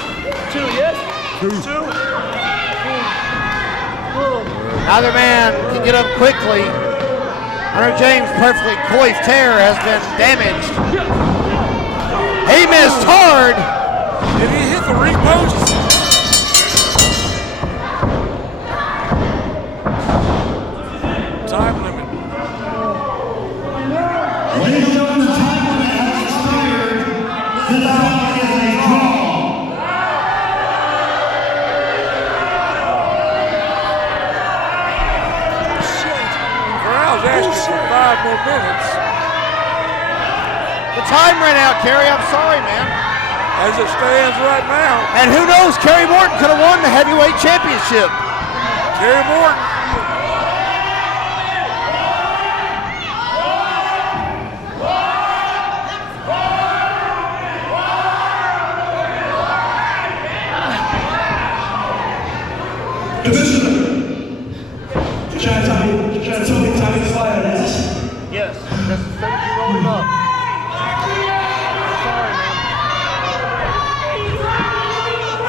yes? Two. Neither man can get up quickly. Hunter James' perfectly coiffed hair has been damaged. He missed hard. Did he hit the ring post? Time limit. Ladies and gentlemen, the time limit has expired. This bout is a draw. Corral's asking for 5 more minutes. The time ran out, Kerry. I'm sorry, man. As it stands right now, And who knows, Kerry Morton could have won the heavyweight championship. Kerry Morton. Position. You're trying to tell me time is fire, is it? Yes, just as soon as you roll him up.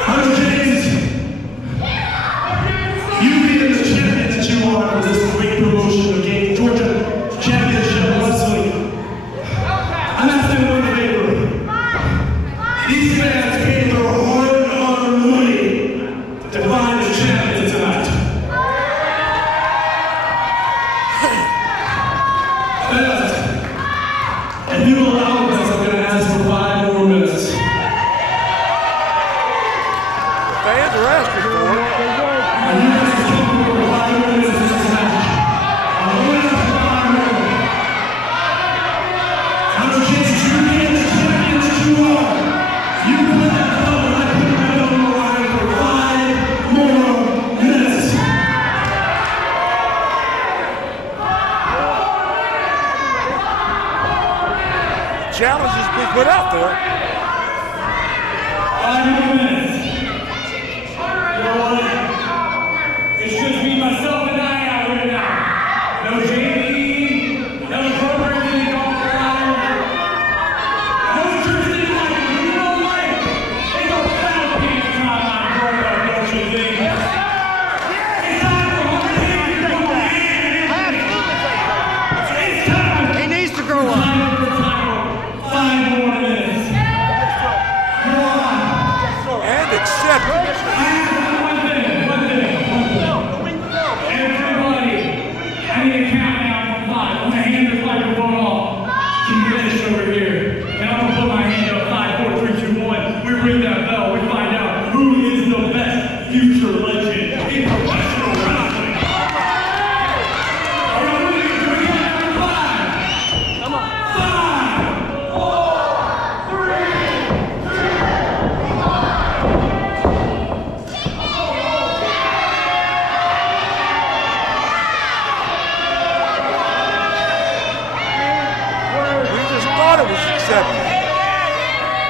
Hunter James, you being the champion that you are for this great promotion of Game Georgia Championship Wrestling, I'm asking one favor. These fans paid their hard-earned money to find the champion tonight. If you allow this, I'm going to ask for 5 more minutes. Fans are asking for it. And you guys can come over 5 more minutes in this match. I'm going to ask for 5 more. Hunter James, you being the champion that you are, you put that belt and I put my belt on the line for 5 more minutes. Challenge has been put out there. 5 more minutes. You know what? It's just me, myself, and I out here now. No JD, no program getting off the line. No Tristan Michaels. You know what? Ain't no foul game time on program, don't you think? It's time for Hunter James to go hand in hand. It's time accepted.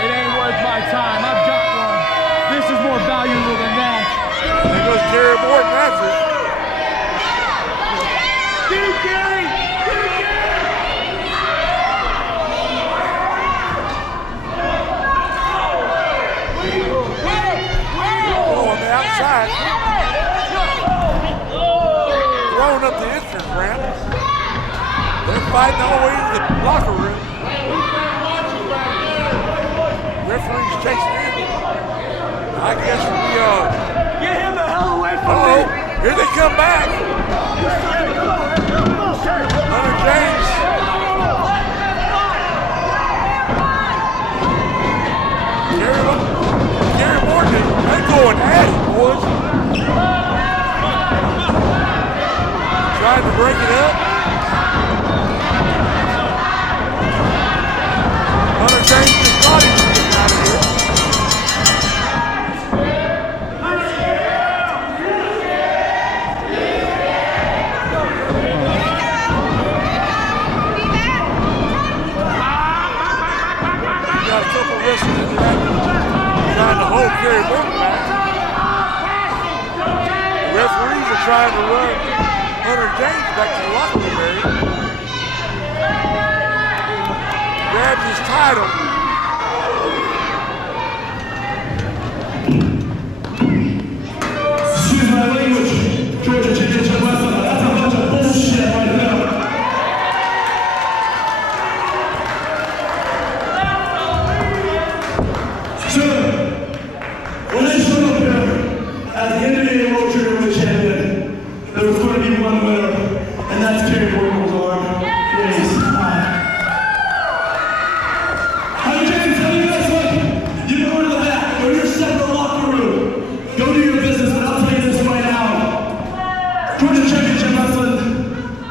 It ain't worth my time. I've got one. This is more valuable than that. There goes Gary Morton after it. Get it, Gary! Get it, Gary! Oh, on the outside. Throwing up the insurance ramp. They're fighting all the way to the locker room. Referee's chasing him. I guess Get him the hell away from uh-oh, me! here they come back. Hunter James. Gary Morgan, they're going at it, boys. Trying to break it up. Hunter James just thought he was getting out of here. Got a couple wrestlers in there trying to hold Gary Morton back. The referees are trying to run Hunter James back to the locker room area. Grabs his title. Excuse my language, Georgia Championship Wrestling. That's a bunch of bullshit right now. Sir, when I showed up here at the end of the day, Roach Heavyweight Champion, there was going to be one winner, and that's Gary Morgan's arm. Yes. How did James tell you guys what? You go to the back, go to your separate locker room, go do your business, but I'll tell you this right now. Georgia Championship Wrestling,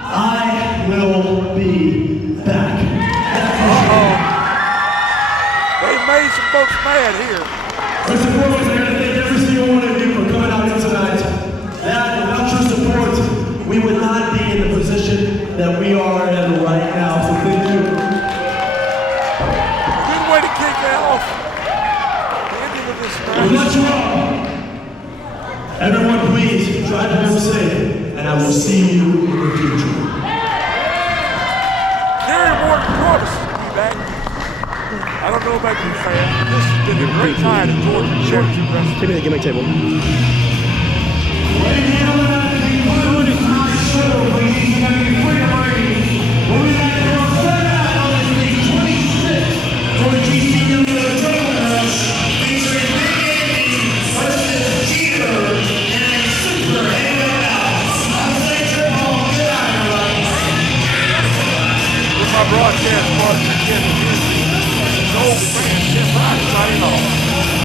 I will be back. They made some folks mad here. First and foremost, I gotta thank every single one of you for coming out here tonight. That, without your support, we would not be in the position that we are in right now, so thank you. Good way to kick that off. Ending with this But match. what's wrong? Everyone, please, drive home safe, and I will see you in the future. Gary Morton promises to be back. I don't know about you fans, but this has been a great time in Georgia Championship Wrestling. Give me the gimmick table. Ladies and gentlemen, concluding tonight's show, ladies and gentlemen, Freedom Reigns. We'll be back here on Saturday on the 26th for the GCW Tournament Match, featuring Big Andy versus Jeter in a super heavyweight bout. I'm saying Trip Hall, get out of here right now. With my broadcast partner, Kevin Henry, and his old friend, Tim Rice, signing off.